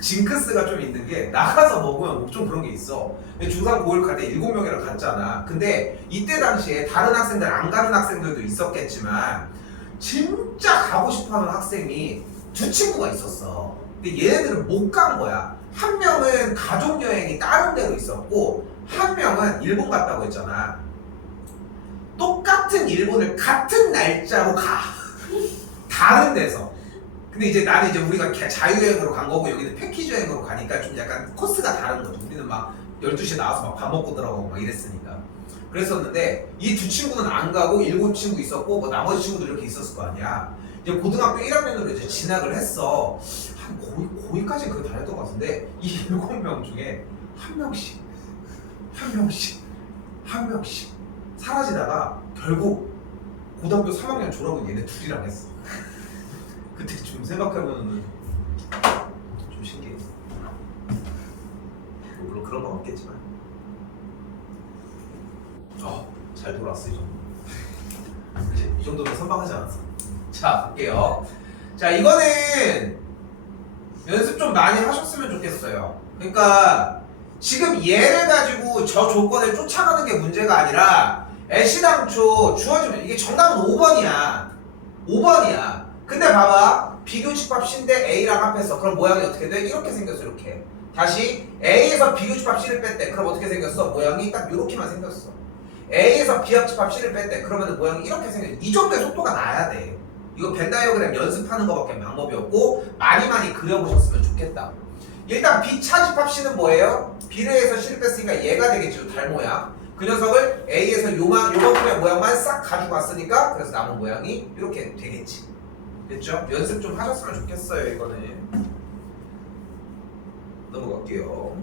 징크스가 좀 있는 게 나가서 먹으면 뭐 좀 그런 게 있어. 근데 중3 고1 갈 때 7명이랑 갔잖아. 근데 이때 당시에 다른 학생들 안 가는 학생들도 있었겠지만 진짜 가고 싶어하는 학생이 두 친구가 있었어. 근데 얘네들은 못 간 거야. 한 명은 가족 여행이 다른 데로 있었고 한 명은 일본 갔다고 했잖아. 똑같은 일본을 같은 날짜로 가. 다른 데서. 근데 이제 나는 이제 우리가 자유여행으로 간 거고 여기는 패키지 여행으로 가니까 좀 약간 코스가 다른 거죠. 우리는 막 12시에 나와서 막 밥 먹고 들어가고 막 이랬으니까. 그랬었는데 이 두 친구는 안 가고 일본 친구 있었고 뭐 나머지 친구들 이렇게 있었을 거 아니야. 이제 고등학교 1학년으로 이제 진학을 했어. 한 고2까지 그거 다녔던 것 같은데 이 7명 중에 한 명씩 사라지다가 결국 고등학교 3학년 졸업은 얘네 둘이랑 했어. 그때 좀 생각해보면 좀 신기했어. 물론 그런 건 없겠지만 잘 돌아왔어. 이 정도면 선방하지 않았어. 자, 볼게요. 자, 이거는 연습 좀 많이 하셨으면 좋겠어요. 그러니까 지금 얘를 가지고 저 조건을 쫓아가는 게 문제가 아니라 애시당초 주어지면 이게 정답은 5번이야. 5번이야. 근데 봐봐. 비교집합 C인데 A랑 합했어. 그럼 모양이 어떻게 돼? 이렇게 생겼어. 이렇게. 다시 A에서 비교집합 C를 뺐대. 그럼 어떻게 생겼어? 모양이 딱 이렇게만 생겼어. A에서 비합집합 C를 뺐대. 그러면 모양이 이렇게 생겼어. 이 정도의 속도가 나야 돼. 이거 벤 다이어그램 연습하는 거밖에 방법이 없고 많이 그려보셨으면 좋겠다. 일단 B 차집합 C는 뭐예요? B를 해서 C를 뺐으니까 얘가 되겠죠. 달 모양. 그 녀석을 A에서 요만큼의 모양만 싹 가지고 왔으니까 그래서 남은 모양이 이렇게 되겠지. 됐죠? 연습 좀 하셨으면 좋겠어요. 이거는 넘어갈게요.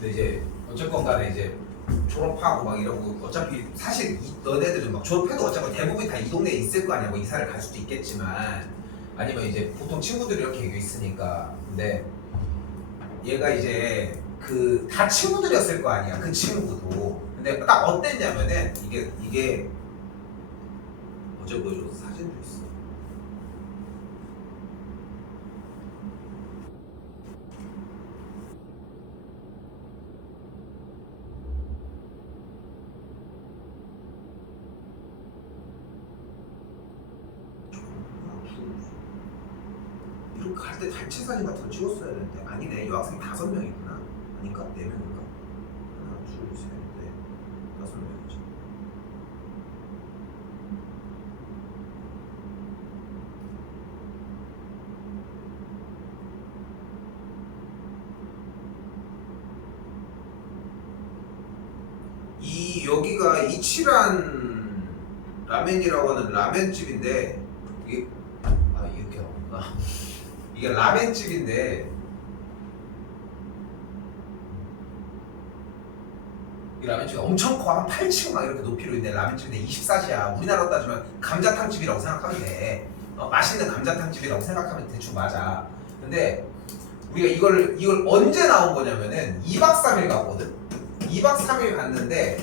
근데 이제 어쨌건 간에 이제 졸업하고 막 이러고 어차피 사실 너네들은 막 졸업해도 어차피 대부분 다 이 동네에 있을 거 아니야. 뭐 이사를 갈 수도 있겠지만 아니면 이제 보통 친구들이 이렇게 여기 있으니까. 근데 얘가 이제 그 다 친구들이었을 거 아니야. 그 친구도. 근데 딱 어땠냐면은 이게 어제 보여줘서 사진도 있어. 이렇게 갈 때 단체 사진 같은 거 찍었어야 되는데 아니네. 여학생 5명이구나. 아닌가? 4명인가? 하나, 둘, 셋, 넷, 5명이지. 여기가 이치란 라멘이라고 하는 라멘집인데 이게 이렇게 나오구나. 이게 라멘집인데 이 라멘집이 엄청 커. 한 8층 막 이렇게 높이로 있는데 라멘집인데 24시야. 우리나라로 따지면 감자탕집이라고 생각하면 돼. 맛있는 감자탕집이라고 생각하면 대충 맞아. 근데 우리가 이걸 언제 나온 거냐면은 2박 3일 갔거든. 2박 3일 갔는데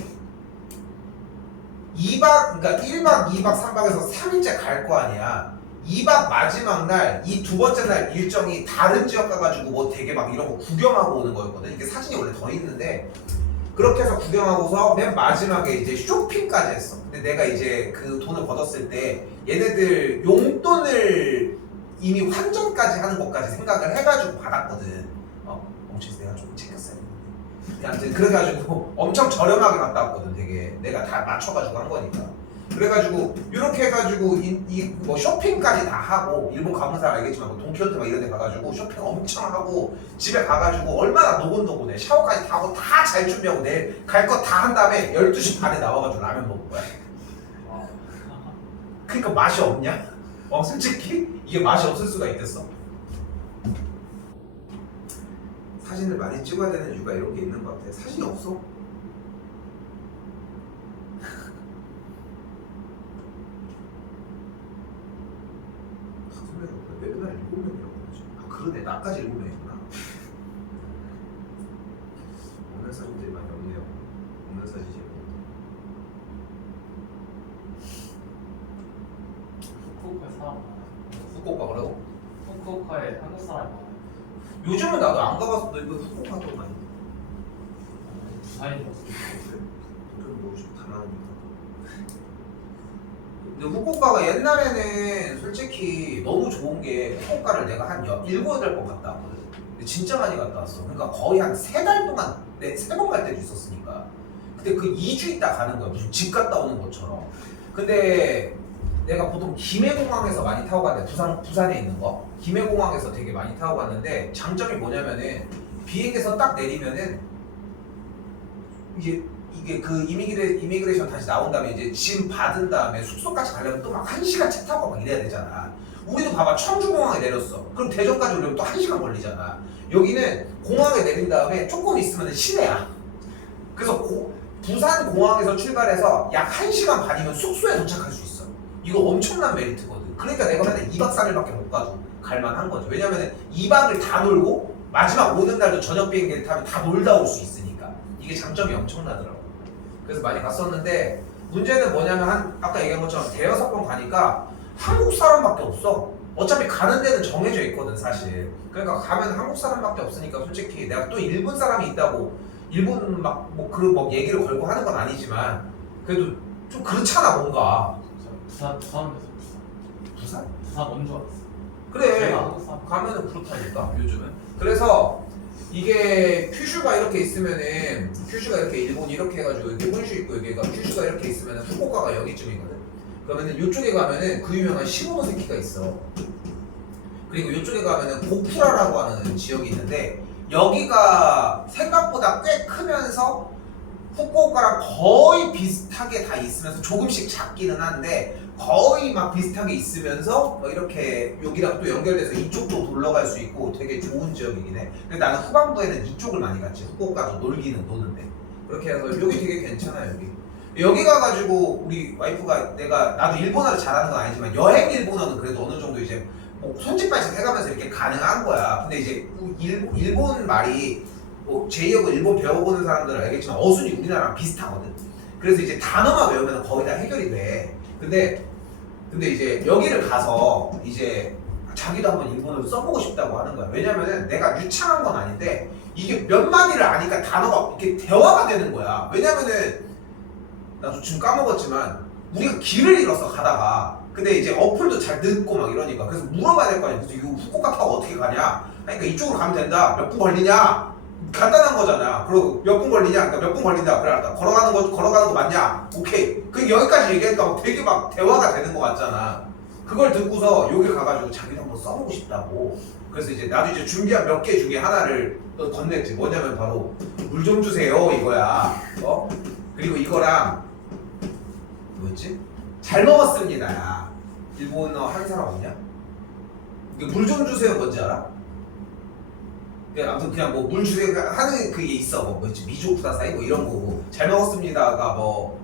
1박 2박 3박에서 3일째 갈 거 아니야. 2박 마지막 날 이 두 번째 날 일정이 다른 지역 가가지고 뭐 되게 막 이런 거 구경하고 오는 거였거든. 이게 사진이 원래 더 있는데 그렇게 해서 구경하고서 맨 마지막에 이제 쇼핑까지 했어. 근데 내가 이제 그 돈을 걷었을 때 얘네들 용돈을 이미 환전까지 하는 것까지 생각을 해가지고 받았거든. 멈춰서 내가 좀 챙겼어야 했는데. 아무튼 그래가지고 엄청 저렴하게 갔다 왔거든. 되게 내가 다 맞춰가지고 한 거니까. 그래가지고 이렇게 해가지고 뭐 쇼핑까지 다 하고 일본 가본 사람 알겠지만 뭐 돈키호테 막 이런 데 가가지고 쇼핑 엄청 하고 집에 가가지고 얼마나 노곤노곤해. 샤워까지 다 하고 다 잘 준비하고 내일 갈 거 다 한 다음에 12시 반에 나와가지고 라면 먹은 거야. 그러니까 맛이 없냐? 솔직히 이게 맛이 없을 수가 있겠어? 사진을 많이 찍어야 되는 이유가 이런 게 있는 것 같아. 사진이 없어. 7명이라고 그러지. 아 그러네. 나까지 7명이구나. 오늘 사진들이 많이 없네요. 오늘 사진이 후쿠오카에 사람 많아요. 후쿠오카 그러고? 후쿠오카에 한국 사람이 많아요. 요즘은 나도 안 가봤어. 너 이거 후쿠오카 좀 많이. 부산인이었어요. 그래도 뭐좀다 많으니까. 근데 후쿠오카가 옛날에는 솔직히 너무 좋은 게 후쿠오카를 내가 한 7, 8번 갔다 왔거든. 근데 진짜 많이 갔다 왔어. 그러니까 거의 한 3달 동안 3번 갈 때도 있었으니까. 근데 그 2주 있다 가는 거야. 무슨 집 갔다 오는 것처럼. 근데 내가 보통 김해공항에서 많이 타고 갔는데 부산에 있는 거 김해공항에서 되게 많이 타고 갔는데 장점이 뭐냐면은 비행기에서 딱 내리면은 이게 그 이미그레이션 다시 나온 다음에 이제 짐 받은 다음에 숙소까지 가려면 또 막 1시간 차 타고 막 이래야 되잖아. 우리도 봐봐 청주공항에 내렸어. 그럼 대전까지 오려면 또 1시간 걸리잖아. 여기는 공항에 내린 다음에 조금 있으면 시내야. 그래서 부산 공항에서 출발해서 약 1시간 반이면 숙소에 도착할 수 있어. 이거 엄청난 메리트거든. 그러니까 내가 맨날 2박 3일밖에 못 가도 갈만한 거죠. 왜냐면은 2박을 다 놀고 마지막 오는 날도 저녁 비행기를 타면 다 놀다 올 수 있으니까. 이게 장점이 엄청나더라고. 그래서 많이 갔었는데 문제는 뭐냐면 아까 얘기한 것처럼 대여섯 번 가니까 한국 사람밖에 없어. 어차피 가는 데는 정해져 있거든 사실. 그러니까 가면 한국 사람밖에 없으니까 솔직히 내가 또 일본 사람이 있다고 일본 뭐 얘기를 걸고 하는 건 아니지만 그래도 좀 그렇잖아 뭔가. 부산에서 부산? 부산 먼저 왔어. 그래 제가 한국 사람. 가면은 그렇다니까 요즘은. 그래서 이게 큐슈가 이렇게 있으면은 큐슈가 이렇게 일본 이렇게 해가지고 이렇게 혼슈 있고 여기가 큐슈가 이렇게 있으면은 후쿠오카가 여기쯤이거든. 그러면은 이쪽에 가면은 그 유명한 시모노세키가 있어. 그리고 이쪽에 가면은 고쿠라라고 하는 지역이 있는데 여기가 생각보다 꽤 크면서 후쿠오카랑 거의 비슷하게 다 있으면서 조금씩 작기는 한데 거의 막 비슷하게 있으면서 뭐 이렇게 여기랑 또 연결돼서 이쪽도 돌러갈 수 있고 되게 좋은 지역이긴 해. 근데 나는 후반부에는 이쪽을 많이 갔지. 후쿠오카도 놀기는 노는데 그렇게 해서 여기 되게 괜찮아. 여기 가가지고 우리 와이프가 나도 일본어를 잘하는 건 아니지만 여행 일본어는 그래도 어느 정도 이제 뭐 손짓발짓 해가면서 이렇게 가능한 거야. 근데 이제 일본 말이 뭐 제2하고 일본 배워보는 사람들은 알겠지만 어순이 우리나라랑 비슷하거든. 그래서 이제 단어만 외우면 거의 다 해결이 돼. 근데 이제 여기를 가서 이제 자기도 한번 일본어를 써보고 싶다고 하는 거야. 왜냐면은 내가 유창한 건 아닌데 이게 몇 마디를 아니까 단어가 이렇게 대화가 되는 거야. 왜냐면은 나도 지금 까먹었지만 우리가 길을 잃었어 가다가. 근데 이제 어플도 잘 듣고 막 이러니까 그래서 물어봐야 될 거 아니야. 그래서 이거 후쿠오카 타고 어떻게 가냐? 그러니까 이쪽으로 가면 된다. 몇 분 걸리냐? 간단한 거잖아. 그리고 몇 분 걸리냐? 그러니까 몇 분 걸린다. 그래 알았다. 걸어가는 거 맞냐? 오케이. 그 여기까지 얘기하니까 되게 막 대화가 되는 거 같잖아. 그걸 듣고서 여기 가가지고 자기도 한번 써보고 싶다고. 그래서 이제 나도 이제 준비한 몇 개 중에 하나를 건넸지. 뭐냐면 바로 물 좀 주세요 이거야. 그리고 이거랑 뭐였지? 잘 먹었습니다야. 일본어 하는 사람 없냐? 물 좀 주세요 뭔지 알아? 아무튼 그냥 뭐 물 주세요 하는 그게 있어. 뭐였지? 미조 쿠다사이 뭐 이런 거고. 잘 먹었습니다가 뭐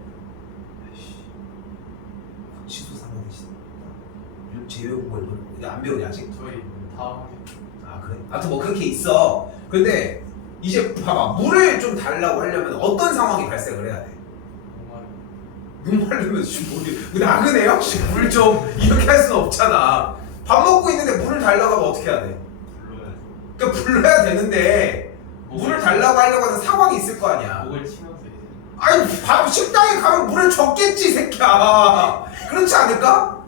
지도 사먹이시. 제외국어를 안 배우냐 아직? 저희 다음 학기. 아 그래? 아무튼 뭐 그렇게 있어. 근데 이제 봐봐 물을 좀 달라고 하려면 어떤 상황이 발생을 해야 돼? 목마르면 우리 나그네요? 물 좀 이렇게 할 수는 없잖아. 밥 먹고 있는데 물을 달라고 하면 어떻게 해야 돼? 그러니까 불러야 되는데 물을 달라고 하려고 하는 상황이 있을 거 아니야. 목을 치면서 이제. 아니 식당에 가면 물을 줬겠지 이 새끼야. 그렇지 않을까?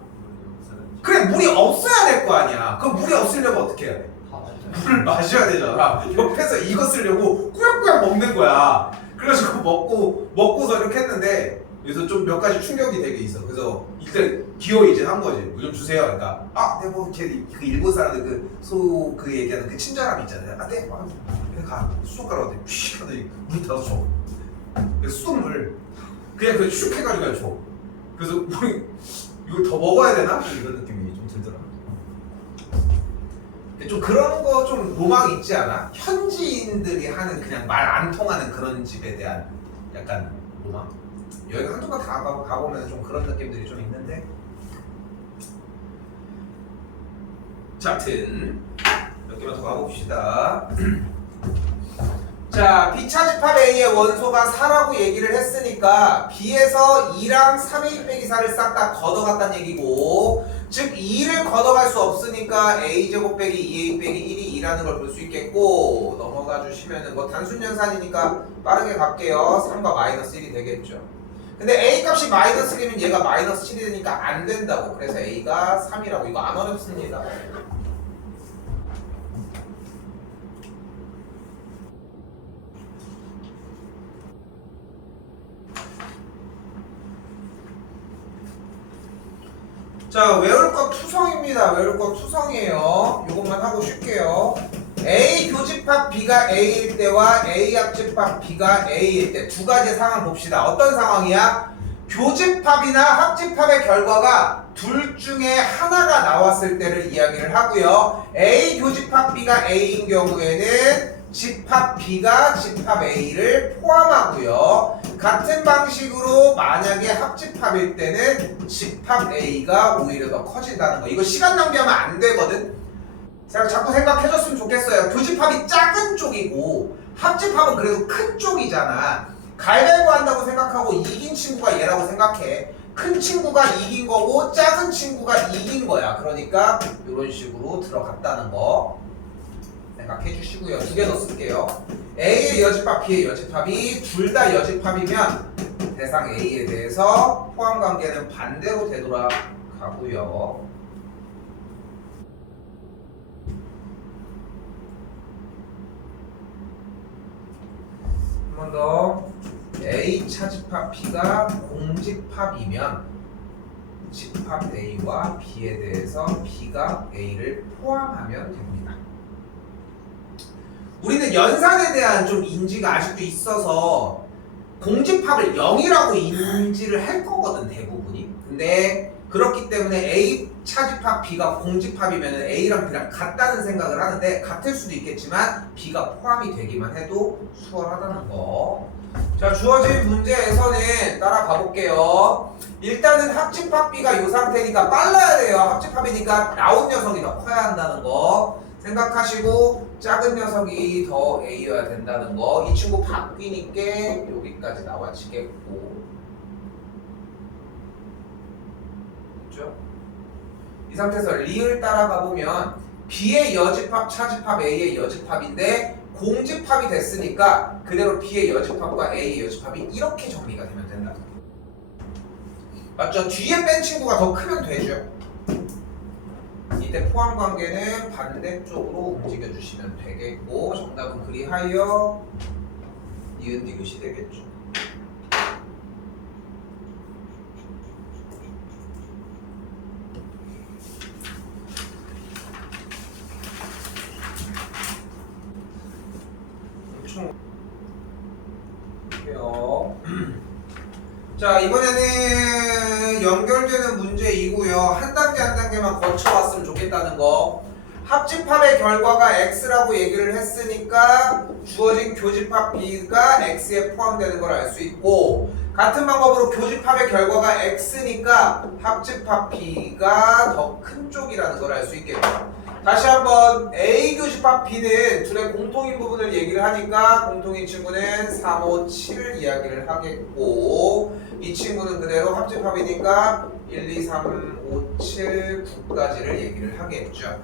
그래 물이 없어야 될 거 아니야. 그럼 물이 없으려면 어떻게 해야 돼? 물을 마셔야 되잖아. 옆에서 이거 쓰려고 꾸역꾸역 먹는 거야. 그래가지고 먹고서 이렇게 했는데 그래서 좀 몇 가지 충격이 되게 있어. 그래서 일단 기어이 이제 한 거지. 물 좀 주세요. 그러니까 내가 그 일본 사람들 그 얘기하는 그 친절함 있잖아요. 네, 그냥 가. 수족가락한테 휙 하더니 물 타서 줘. 그래서 수돗물 그냥 슉 해가지고 그냥 줘. 그래서 우리 이걸 더 먹어야 되나? 이런 느낌이 좀 들더라. 좀 그런 거 좀 로망 있지 않아? 현지인들이 하는 그냥 말 안 통하는 그런 집에 대한 약간 로망? 여기 한두 번 다 가보면 좀 그런 느낌들이 좀 있는데 자, 아무튼 몇 개만 더 가봅시다. 자, B차집합 A의 원소가 4라고 얘기를 했으니까 B에서 2랑 3A 빼기 4를 싹 다 걷어갔다는 얘기고, 즉 2를 걷어갈 수 없으니까 A제곱 빼기 2A 빼기 1이 2라는 걸 볼 수 있겠고, 넘어가 주시면은 뭐 단순 연산이니까 빠르게 갈게요. 3과 마이너스 1이 되겠죠. 근데 A 값이 마이너스 1이면 얘가 마이너스 7이 되니까 안 된다고. 그래서 A가 3이라고. 이거 안 어렵습니다. 자, 외울 것 투성입니다. 외울 것 투성이에요. 이것만 하고 쉴게요. A 교집합 B가 A일 때와 A 합집합 B가 A일 때 두 가지 상황 봅시다. 어떤 상황이야? 교집합이나 합집합의 결과가 둘 중에 하나가 나왔을 때를 이야기를 하고요. A 교집합 B가 A인 경우에는 집합 B가 집합 A를 포함하고요. 같은 방식으로 만약에 합집합일 때는 집합 A가 오히려 더 커진다는 거. 이거 시간 낭비하면 안 되거든. 자꾸 생각해줬으면 좋겠어요. 교집합이 작은 쪽이고 합집합은 그래도 큰 쪽이잖아. 가위바위보 한다고 생각하고 이긴 친구가 얘라고 생각해. 큰 친구가 이긴 거고 작은 친구가 이긴 거야. 그러니까 이런 식으로 들어갔다는 거 생각해 주시고요. 두 개 더 쓸게요. A의 여집합, B의 여집합이 둘 다 여집합이면 대상 A에 대해서 포함 관계는 반대로 되돌아가고요. 한 번 더. A 차집합 B가 공집합이면 집합 A와 B에 대해서 B가 A를 포함하면 됩니다. 우리는 연산에 대한 좀 인지가 아직도 있어서 공집합을 0이라고 인지를 할 거거든, 대부분이. 근데 그렇기 때문에 A 차집합 B가 공집합이면 A랑 B랑 같다는 생각을 하는데, 같을 수도 있겠지만 B가 포함이 되기만 해도 수월하다는 거. 자, 주어진 문제에서는 따라가 볼게요. 일단은 합집합 B가 이 상태니까 빨라야 돼요. 합집합이니까 나온 녀석이 더 커야 한다는 거 생각하시고, 작은 녀석이 더 A여야 된다는 거. 이 친구 바뀌니까 여기까지 나와지겠고, 그렇죠? 이 상태에서 리을 따라가 보면 B의 여집합, 차집합, A의 여집합인데 공집합이 됐으니까 그대로 B의 여집합과 A의 여집합이 이렇게 정리가 되면 된다. 맞죠? 뒤에 뺀 친구가 더 크면 되죠. 이때 포함 관계는 반대쪽으로 움직여 주시면 되겠고, 정답은 그리하여 니은 디귿이 되겠죠. 자, 이번에는 연결되는 문제이고요. 한 단계 한 단계만 거쳐왔으면 좋겠다는 거. 합집합의 결과가 X라고 얘기를 했으니까 주어진 교집합 B가 X에 포함되는 걸 알 수 있고, 같은 방법으로 교집합의 결과가 X니까 합집합 B가 더 큰 쪽이라는 걸 알 수 있겠죠. 다시 한번 A 교집합 B는 둘의 공통인 부분을 얘기를 하니까 공통인 친구는 3, 5, 7을 이야기를 하겠고, 이 친구는 그대로 합집합이니까 1, 2, 3, 5, 7, 9까지를 얘기를 하겠죠.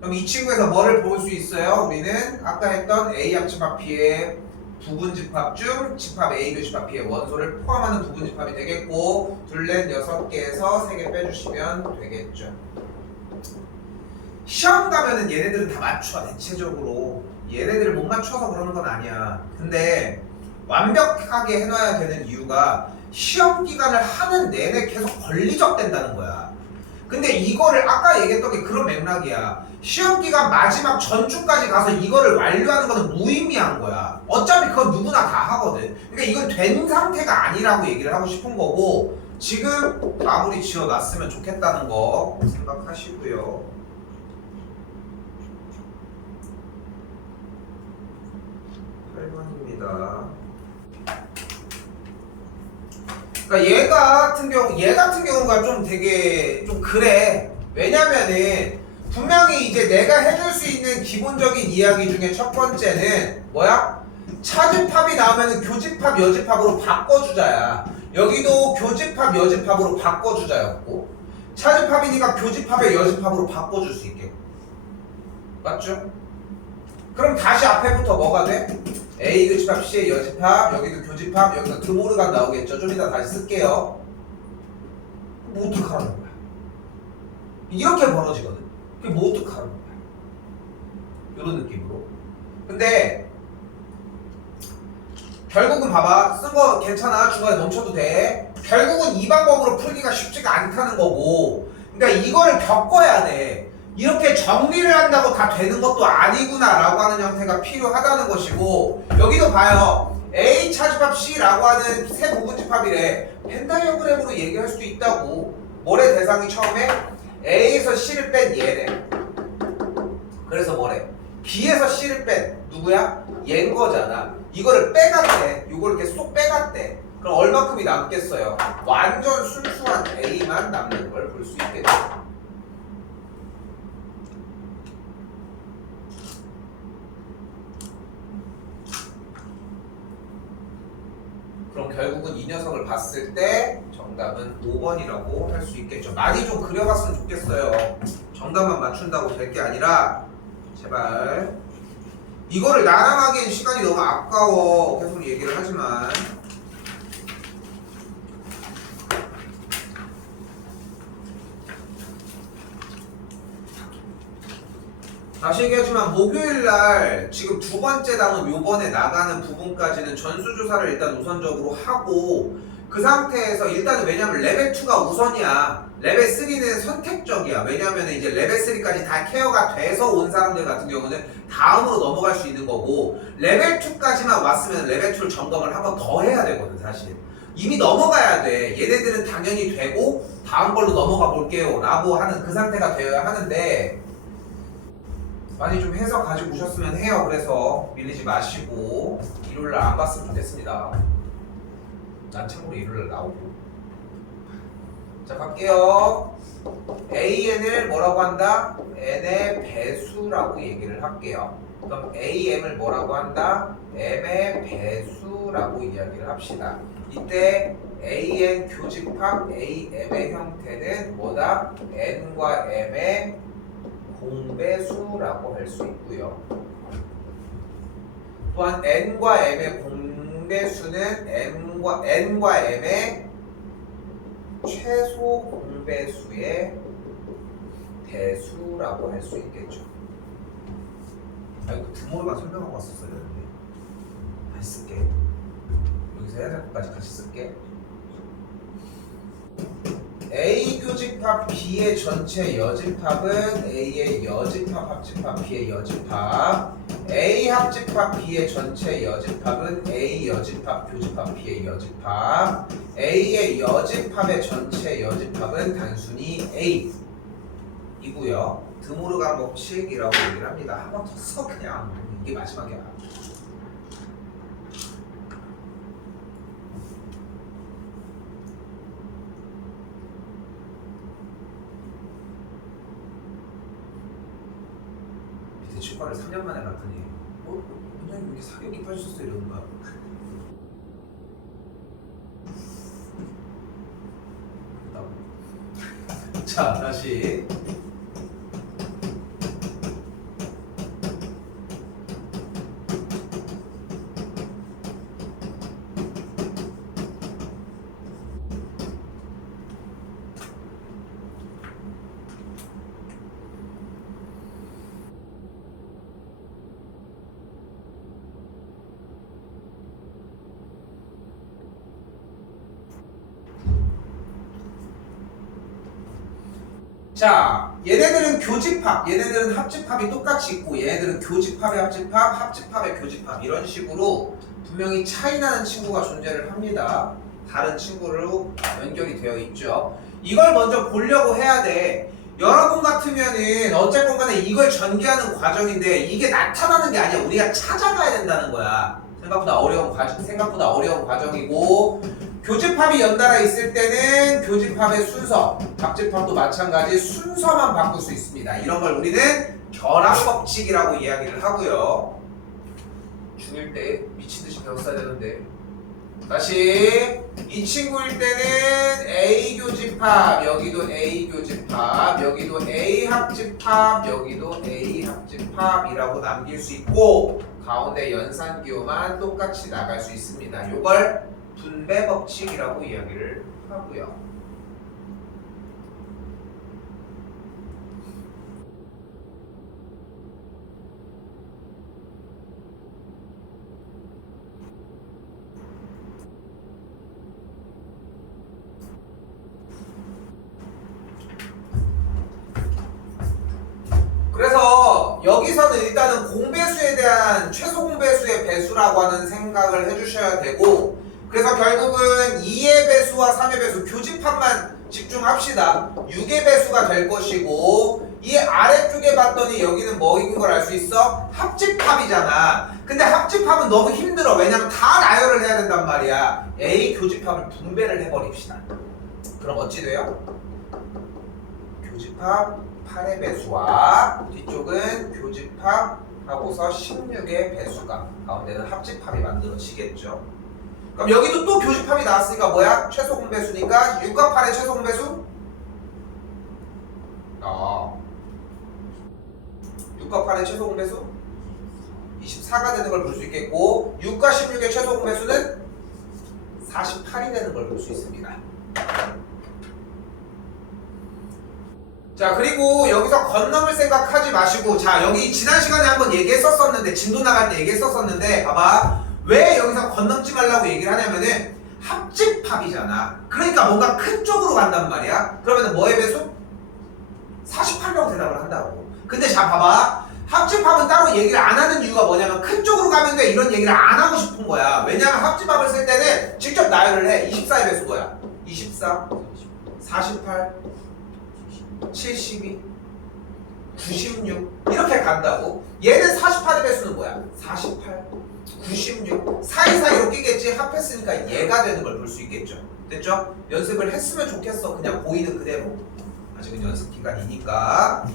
그럼 이 친구에서 뭐를 볼 수 있어요? 우리는 아까 했던 A 합집합 B의 부분집합 중 집합 A 교집합 B의 원소를 포함하는 부분집합이 되겠고, 둘넷 6개에서 3개 빼주시면 되겠죠. 시험 가면은 얘네들은 다 맞춰. 대체적으로 얘네들을 못 맞춰서 그러는 건 아니야. 근데 완벽하게 해놔야 되는 이유가 시험 기간을 하는 내내 계속 걸리적된다는 거야. 근데 이거를 아까 얘기했던 게 그런 맥락이야. 시험 기간 마지막 전주까지 가서 이거를 완료하는 거는 무의미한 거야. 어차피 그건 누구나 다 하거든. 그러니까 이건 된 상태가 아니라고 얘기를 하고 싶은 거고, 지금 마무리 지어놨으면 좋겠다는 거 생각하시고요. 8번입니다. 그러니까 얘 같은 경우가 좀 되게 좀 그래. 왜냐면은 분명히 이제 내가 해줄 수 있는 기본적인 이야기 중에 첫 번째는 뭐야? 차집합이 나오면 교집합, 여집합으로 바꿔주자야. 여기도 교집합, 여집합으로 바꿔주자였고, 차집합이니까 교집합에 여집합으로 바꿔줄 수 있게. 맞죠? 그럼 다시 앞에부터 뭐가 돼? A 교집합, C의 여집합, 여기도 교집합, 여기서 드모르간 나오겠죠? 좀 이따 다시 쓸게요. 뭐 어떡하라는 거야? 이렇게 벌어지거든. 그게 뭐 어떡하라는 거야? 이런 느낌으로. 근데 결국은 봐봐. 쓴 거 괜찮아. 중간에 멈춰도 돼. 결국은 이 방법으로 풀기가 쉽지가 않다는 거고, 그러니까 이거를 겪어야 돼. 이렇게 정리를 한다고 다 되는 것도 아니구나 라고 하는 형태가 필요하다는 것이고, 여기도 봐요. A 차집합 C라고 하는 세 부분집합이래. 펜다이어그램으로 얘기할 수도 있다고. 뭐래 대상이 처음에? A에서 C를 뺀 얘래. 그래서 뭐래? B에서 C를 뺀 누구야? 얘인 거잖아. 이거를 빼갔대. 이걸 이렇게 쏙 빼갔대. 그럼 얼마큼이 남겠어요? 완전 순수한 A만 남는 걸 볼 수 있겠죠. 그럼 결국은 이 녀석을 봤을 때 정답은 5번이라고 할 수 있겠죠. 많이 좀 그려봤으면 좋겠어요. 정답만 맞춘다고 될 게 아니라 제발 이거를 나랑 하기엔 시간이 너무 아까워. 계속 얘기를 하지만 다시 얘기하지만 목요일날 지금 두 번째 당은 요번에 나가는 부분까지는 전수조사를 일단 우선적으로 하고, 그 상태에서 일단은 왜냐면 레벨 2가 우선이야. 레벨 3는 선택적이야. 왜냐면 이제 레벨 3까지 다 케어가 돼서 온 사람들 같은 경우는 다음으로 넘어갈 수 있는 거고, 레벨 2까지만 왔으면 레벨 2를 점검을 한 번 더 해야 되거든. 사실 이미 넘어가야 돼. 얘네들은 당연히 되고 다음 걸로 넘어가 볼게요 라고 하는 그 상태가 되어야 하는데, 많이 좀 해서 가지고 오셨으면 해요. 그래서 밀리지 마시고 일요일날 안 봤으면 좋겠습니다. 난 참고로 일요일날 나오고. 자, 갈게요. AN을 뭐라고 한다? N의 배수라고 얘기를 할게요. 그럼 AM을 뭐라고 한다? M의 배수라고 이야기를 합시다. 이때 AN 교집합 AM의 형태는 뭐다? N과 M의 공배수라고 할 수 있고요. 또한 N과 M의 공배수는 N과 M의 최소 공배수의 대수라고 할 수 있겠죠. 아이고, 드모르간 설명하고 왔었어야 되는데. 다시 쓸게. 여기서 해야 될 것까지 같이 쓸게. A 교집합 B의 전체 여집합은 A의 여집합 합집합 B의 여집합, A 합집합 B의 전체 여집합은 A 여집합 교집합 B의 여집합, A의 여집합의 전체 여집합은 단순히 A 이고요. 드모르간 법칙이라고 얘기를 합니다. 한 번 더 써 그냥. 이게 마지막이야. 치과를 3년 만에 갔더니 원장님 왜 이렇게 살이 깊어지셨어요? 이러는 거야. 자, 다시 자, 얘네들은 교집합, 얘네들은 합집합이 똑같이 있고, 얘네들은 교집합의 합집합, 합집합의 교집합, 이런 식으로 분명히 차이나는 친구가 존재를 합니다. 다른 친구로 연결이 되어 있죠. 이걸 먼저 보려고 해야 돼. 여러분 같으면은 어쨌건 간에 이걸 전개하는 과정인데, 이게 나타나는 게 아니야. 우리가 찾아가야 된다는 거야. 생각보다 어려운 과정이고, 교집합이 연달아 있을 때는 교집합의 순서, 박집합도 마찬가지 순서만 바꿀 수 있습니다. 이런 걸 우리는 결합법칙이라고 이야기를 하고요. 중1 때 미친듯이 배웠어야 되는데. 다시 이 친구일 때는 A 교집합, 여기도 A 교집합, 여기도 A 합집합, 여기도 A 합집합이라고 남길 수 있고 가운데 연산기호만 똑같이 나갈 수 있습니다. 이걸 분배 법칙이라고 이야기를 하고요. 그래서 여기서는 일단은 공배수에 대한 최소 공배수의 배수라고 하는 생각을 해주셔야 되고, 그래서 결국은 2의 배수와 3의 배수 교집합만 집중합시다. 6의 배수가 될 것이고, 이 아래쪽에 봤더니 여기는 뭐인 걸 알 수 있어? 합집합이잖아. 근데 합집합은 너무 힘들어. 왜냐면 다 나열을 해야 된단 말이야. A 교집합을 분배를 해버립시다. 그럼 어찌 돼요? 교집합 8의 배수와 뒤쪽은 교집합 하고서 16의 배수가, 가운데는 합집합이 만들어지겠죠. 그럼 여기도 또 교집합이 나왔으니까 뭐야? 최소 공배수니까 6과 8의 최소 공배수? 6과 8의 최소 공배수? 24가 되는 걸 볼 수 있겠고, 6과 16의 최소 공배수는 48이 되는 걸 볼 수 있습니다. 자, 그리고 여기서 건너물 생각하지 마시고, 자, 여기 지난 시간에 한번 얘기했었었는데, 진도 나갈 때 얘기했었었는데, 봐봐. 왜 여기서 건넘지 말라고 얘기를 하냐면은 합집합이잖아. 그러니까 뭔가 큰 쪽으로 간단 말이야. 그러면은 뭐의 배수? 48라고 대답을 한다고. 근데 자, 봐봐. 합집합은 따로 얘기를 안 하는 이유가 뭐냐면 큰 쪽으로 가면 돼, 이런 얘기를 안 하고 싶은 거야. 왜냐면 합집합을 쓸 때는 직접 나열을 해. 24의 배수 뭐야? 24, 48, 72, 96 이렇게 간다고. 얘는 48의 배수는 뭐야? 48, 96 사이사이로 끼겠지. 합했으니까 얘가 되는 걸 볼 수 있겠죠. 됐죠? 연습을 했으면 좋겠어. 그냥 보이는 그대로. 아직은 연습 기간이니까.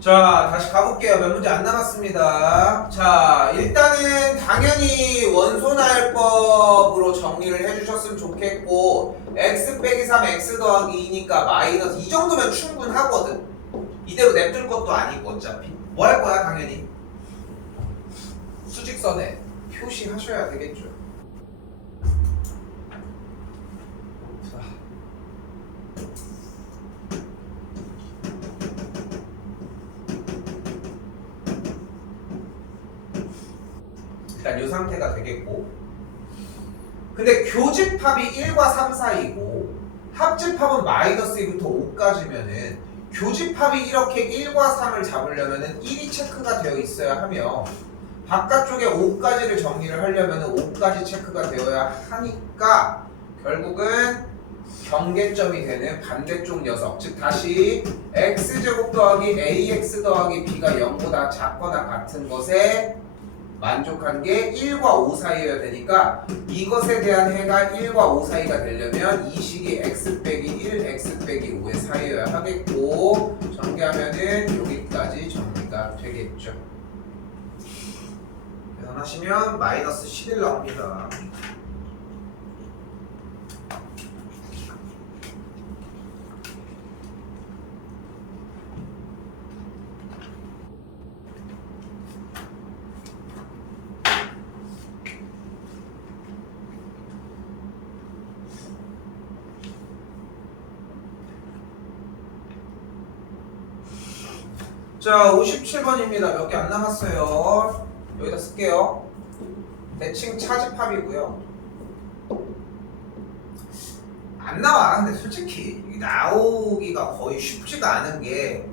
자, 다시 가볼게요. 몇 문제 안 남았습니다. 자, 일단은 당연히 원소나열법으로 정리를 해주셨으면 좋겠고, x 빼기 3 x 더하기 2니까 마이너스, 이 정도면 충분하거든. 이대로 냅둘 것도 아니고 어차피 뭐 할 거야? 당연히 수직선에 표시하셔야 되겠죠. 일단 이 상태가 되겠고, 근데 교집합이 1과 3 사이고 합집합은 마이너스 2부터 5까지면은 교집합이 이렇게 1과 3을 잡으려면은 1이 체크가 되어 있어야 하며 바깥쪽에 5까지를 정리를 하려면은 5까지 체크가 되어야 하니까 결국은 경계점이 되는 반대쪽 녀석, 즉 다시 x제곱 더하기 ax 더하기 b가 0보다 작거나 같은 것에 만족한 게 1과 5 사이여야 되니까 이것에 대한 해가 1과 5 사이가 되려면 이 식이 x 빼기 1, x 빼기 5의 사이여야 하겠고, 전개하면은 여기까지 정리가 되겠죠. 계산하시면 마이너스 11 나옵니다. 자, 57번입니다. 몇 개 안 남았어요. 여기다 쓸게요. 대칭 차집합이고요. 안 나와. 근데 솔직히 나오기가 거의 쉽지가 않은 게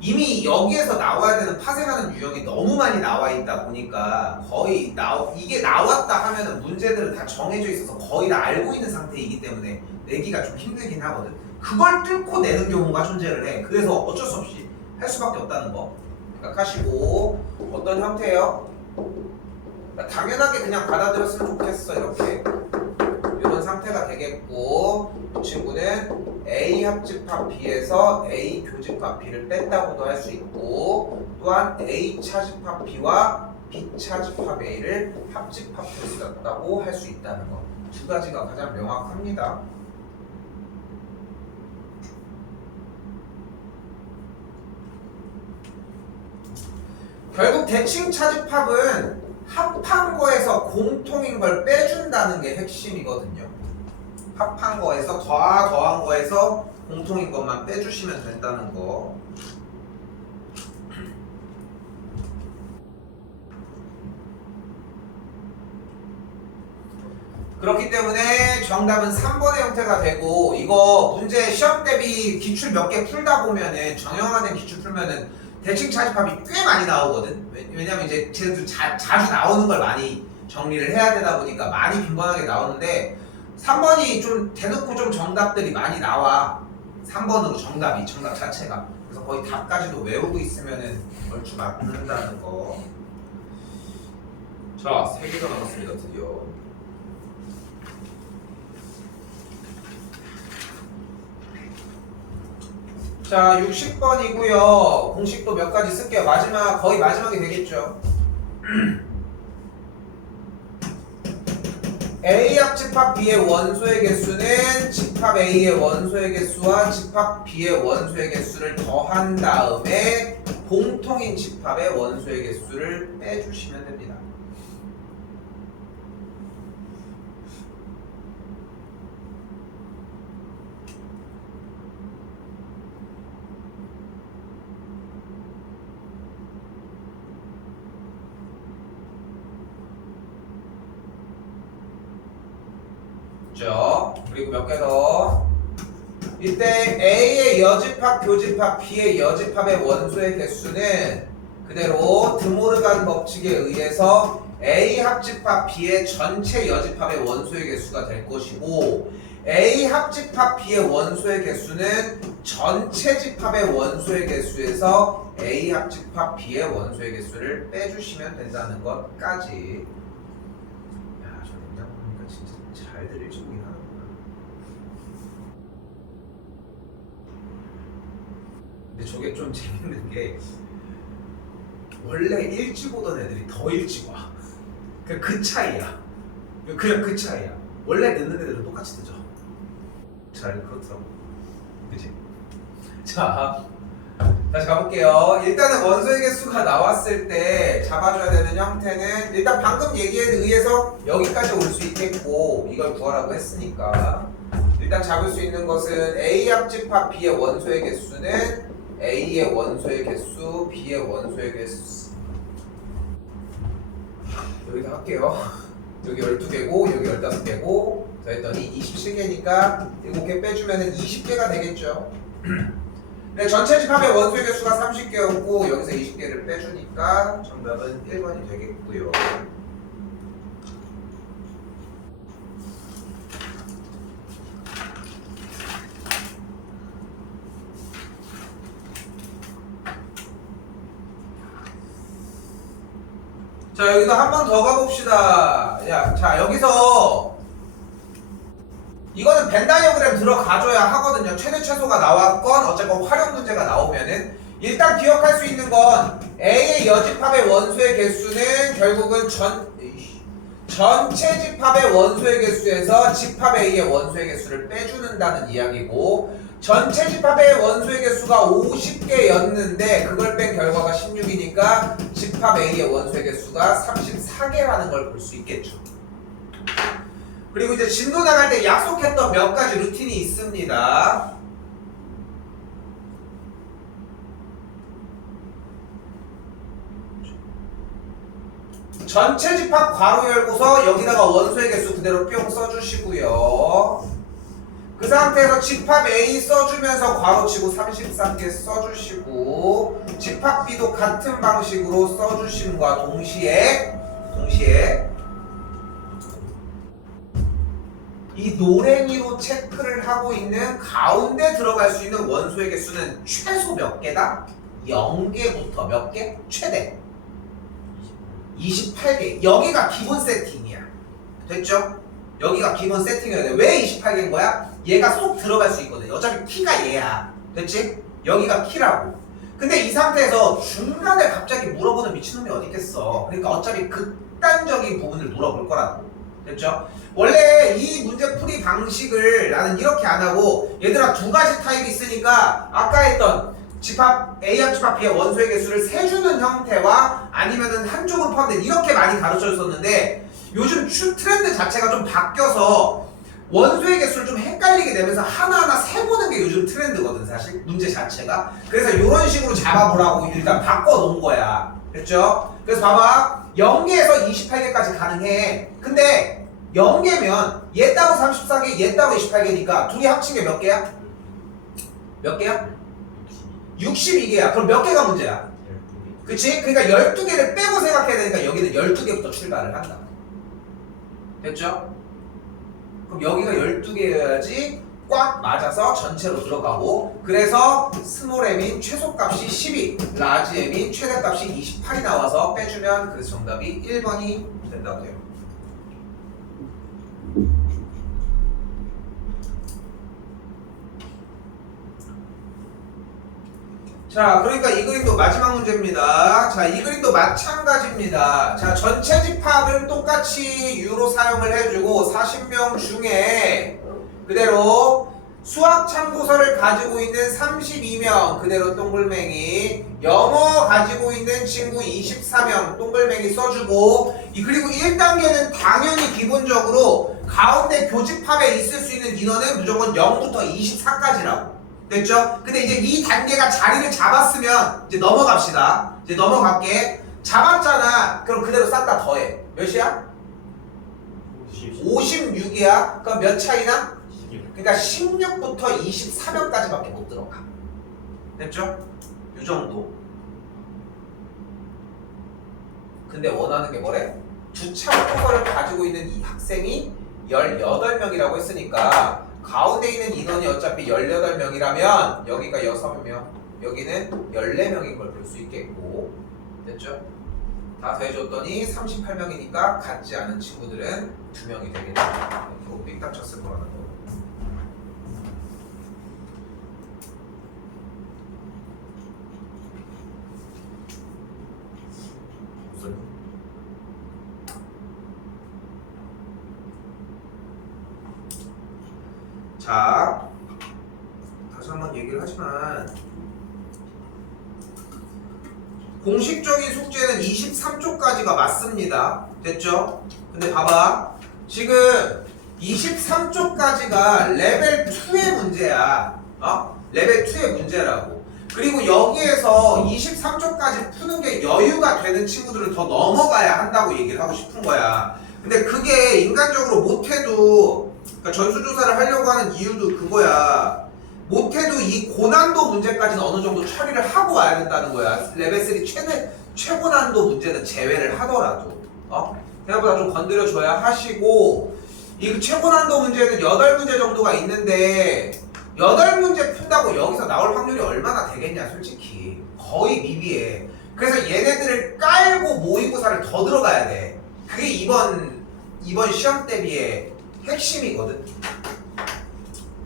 이미 여기에서 나와야 되는 파생하는 유형이 너무 많이 나와 있다 보니까 거의 이게 나왔다 하면은 문제들은 다 정해져 있어서 거의 다 알고 있는 상태이기 때문에 내기가 좀 힘들긴 하거든. 그걸 뚫고 내는 경우가 존재를 해. 그래서 어쩔 수 없이 할 수밖에 없다는 거 생각하시고. 어떤 형태예요? 당연하게 그냥 받아들였으면 좋겠어. 이렇게 이런 상태가 되겠고, 이 친구는 A 합집합 B에서 A 교집합 B를 뺐다고도 할 수 있고, 또한 A 차집합 B와 B 차집합 A를 합집합했었다고 할 수 있다는 거. 두 가지가 가장 명확합니다. 결국 대칭 차집합은 합한 거에서 공통인 걸 빼준다는 게 핵심이거든요. 합한 거에서 더한 거에서 공통인 것만 빼주시면 된다는 거. 그렇기 때문에 정답은 3번의 형태가 되고, 이거 문제 시험 대비 기출 몇 개 풀다 보면은 정형화된 기출 풀면은 대칭 차집합이 꽤 많이 나오거든. 왜냐면 이제 쟤도 자주 나오는 걸 많이 정리를 해야 되다 보니까 많이 빈번하게 나오는데 3번이 좀 대놓고 좀 정답들이 많이 나와. 3번으로 정답 자체가. 그래서 거의 답까지도 외우고 있으면은 얼추 맞는다는 거. 자, 3개가 남았습니다, 드디어. 자, 60번이고요. 공식도 몇 가지 쓸게요. 거의 마지막이 되겠죠. A 합집합 B의 원소의 개수는 집합 A의 원소의 개수와 집합 B의 원소의 개수를 더한 다음에 공통인 집합의 원소의 개수를 빼주시면 됩니다. 그리고 몇 개 더. 이때 A의 여집합, 교집합, B의 여집합의 원소의 개수는 그대로 드모르간 법칙에 의해서 A 합집합 B의 전체 여집합의 원소의 개수가 될 것이고, A 합집합 B의 원소의 개수는 전체 집합의 원소의 개수에서 A 합집합 B의 원소의 개수를 빼주시면 된다는 것까지. 야, 저 냉장 보니까 진짜 잘 들리지 보긴 하는구나. 근데 저게 좀 재밌는 게 원래 일찍 오던 애들이 더 일찍 와. 그냥 그 차이야. 그냥 그 차이야. 원래 늦는 애들은 똑같이 늦어. 잘 그렇더라고. 그치? 자, 다시 가볼게요. 일단은 원소의 개수가 나왔을 때 잡아줘야 되는 형태는, 일단 방금 얘기에 의해서 여기까지 올 수 있겠고, 이걸 구하라고 했으니까 일단 잡을 수 있는 것은 A 합집합 B의 원소의 개수는 A의 원소의 개수, B의 원소의 개수. 여기다 할게요. 여기 12개고 여기 15개고 자 했더니 27개니까 7개 빼주면 20개가 되겠죠. 네, 전체 집합의 원소의 개수가 30개였고 여기서 20개를 빼주니까 정답은 1번이 되겠고요. 자, 여기서 한 번 더 가봅시다. 자, 여기서 이거는 벤 다이어그램 들어가줘야 하거든요. 최대 최소가 나왔건 어쨌건 활용 문제가 나오면은 일단 기억할 수 있는 건 A의 여집합의 원소의 개수는 결국은 전체 집합의 원소의 개수에서 집합 A의 원소의 개수를 빼주는다는 이야기고, 전체 집합의 원소의 개수가 50개였는데 그걸 뺀 결과가 16이니까 집합 A의 원소의 개수가 34개라는 걸 볼 수 있겠죠. 그리고 이제 진도 나갈 때 약속했던 몇 가지 루틴이 있습니다. 전체 집합 괄호 열고서 여기다가 원소의 개수 그대로 뿅 써주시고요. 그 상태에서 집합 A 써주면서 괄호치고 33개 써주시고 집합 B도 같은 방식으로 써주심과 동시에 이 노랭이로 체크를 하고 있는 가운데 들어갈 수 있는 원소의 개수는 최소 몇 개다? 0개부터 몇 개? 최대 28개. 여기가 기본 세팅이야. 됐죠? 여기가 기본 세팅이어야 돼. 왜 28개인 거야? 얘가 쏙 들어갈 수 있거든. 어차피 키가 얘야. 됐지? 여기가 키라고. 근데 이 상태에서 중간에 갑자기 물어보는 미친놈이 어디 있겠어. 그러니까 어차피 극단적인 부분을 물어볼 거라고. 됐죠? 원래 이 문제풀이 방식을 나는 이렇게 안 하고 얘들아 두 가지 타입이 있으니까 아까 했던 집합 A와 집합 B의 원소의 개수를 세주는 형태와 아니면은 한쪽으로 포함된 이렇게 많이 가르쳐 줬었는데 요즘 트렌드 자체가 좀 바뀌어서 원소의 개수를 좀 헷갈리게 되면서 하나하나 세보는 게 요즘 트렌드거든 사실 문제 자체가. 그래서 이런 식으로 잡아보라고 일단 바꿔놓은 거야. 됐죠? 그래서 봐봐 0개에서 28개까지 가능해. 근데 0개면 얘 따고 34개 얘 따고 28개니까 둘이 합친 게 몇 개야? 몇 개야? 62개야. 그럼 몇 개가 문제야? 그치? 그러니까 12개를 빼고 생각해야 되니까 여기는 12개부터 출발을 한다. 됐죠? 그럼 여기가 12개여야지 꽉 맞아서 전체로 들어가고 그래서 스몰 m인 최소값이 12 라지 m인 최대값이 28이 나와서 빼주면 그래서 정답이 1번이 된다고 해요. 자, 그러니까 이 그림도 마지막 문제입니다. 자, 이 그림도 마찬가지입니다. 자, 전체 집합을 똑같이 U로 사용을 해주고 40명 중에 그대로 수학 참고서를 가지고 있는 32명 그대로 동글맹이, 영어 가지고 있는 친구 24명 동글맹이 써주고 그리고 1단계는 당연히 기본적으로 가운데 교집합에 있을 수 있는 인원은 무조건 0부터 24까지라고. 됐죠? 근데 이제 이 단계가 자리를 잡았으면 이제 넘어갑시다. 이제 넘어갈게. 잡았잖아. 그럼 그대로 싹 다 더해. 몇이야? 56이야. 그럼 몇 차이나? 그러니까 16부터 24명까지밖에 못 들어가. 됐죠? 이 정도. 근데 원하는 게 뭐래? 두 참고서를 가지고 있는 이 학생이 18명이라고 했으니까 가운데 있는 인원이 어차피 18명이라면 여기가 6명, 여기는 14명인 걸 볼 수 있겠고. 됐죠? 다 더해줬더니 38명이니까 같지 않은 친구들은 2명이 되겠다. 이렇게 빅딱 쳤을 거라는 거. 자, 다시 한번 얘기를 하지만 공식적인 숙제는 23쪽까지가 맞습니다. 됐죠? 근데 봐봐. 지금 23쪽까지가 레벨 2의 문제야. 레벨 2의 문제라고. 그리고 여기에서 23쪽까지 푸는 게 여유가 되는 친구들은 더 넘어가야 한다고 얘기를 하고 싶은 거야. 근데 그게 인간적으로 못해도 그러니까 전수조사를 하려고 하는 이유도 그거야. 못해도 이 고난도 문제까지는 어느 정도 처리를 하고 와야 된다는 거야. 레벨 3 최고난도 문제는 제외를 하더라도 생각보다 좀 건드려줘야 하시고 이 최고난도 문제는 8문제 정도가 있는데 8문제 푼다고 여기서 나올 확률이 얼마나 되겠냐 솔직히 거의 미비해. 그래서 얘네들을 깔고 모의고사를 더 들어가야 돼. 그게 이번 시험 대비의 핵심이거든.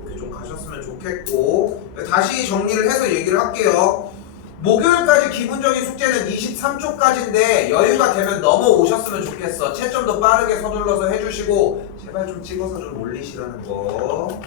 이렇게 좀 가셨으면 좋겠고 다시 정리를 해서 얘기를 할게요. 목요일까지 기본적인 숙제는 23쪽까지인데 여유가 되면 넘어오셨으면 좋겠어. 채점도 빠르게 서둘러서 해주시고 제발 좀 찍어서 좀 올리시라는 거.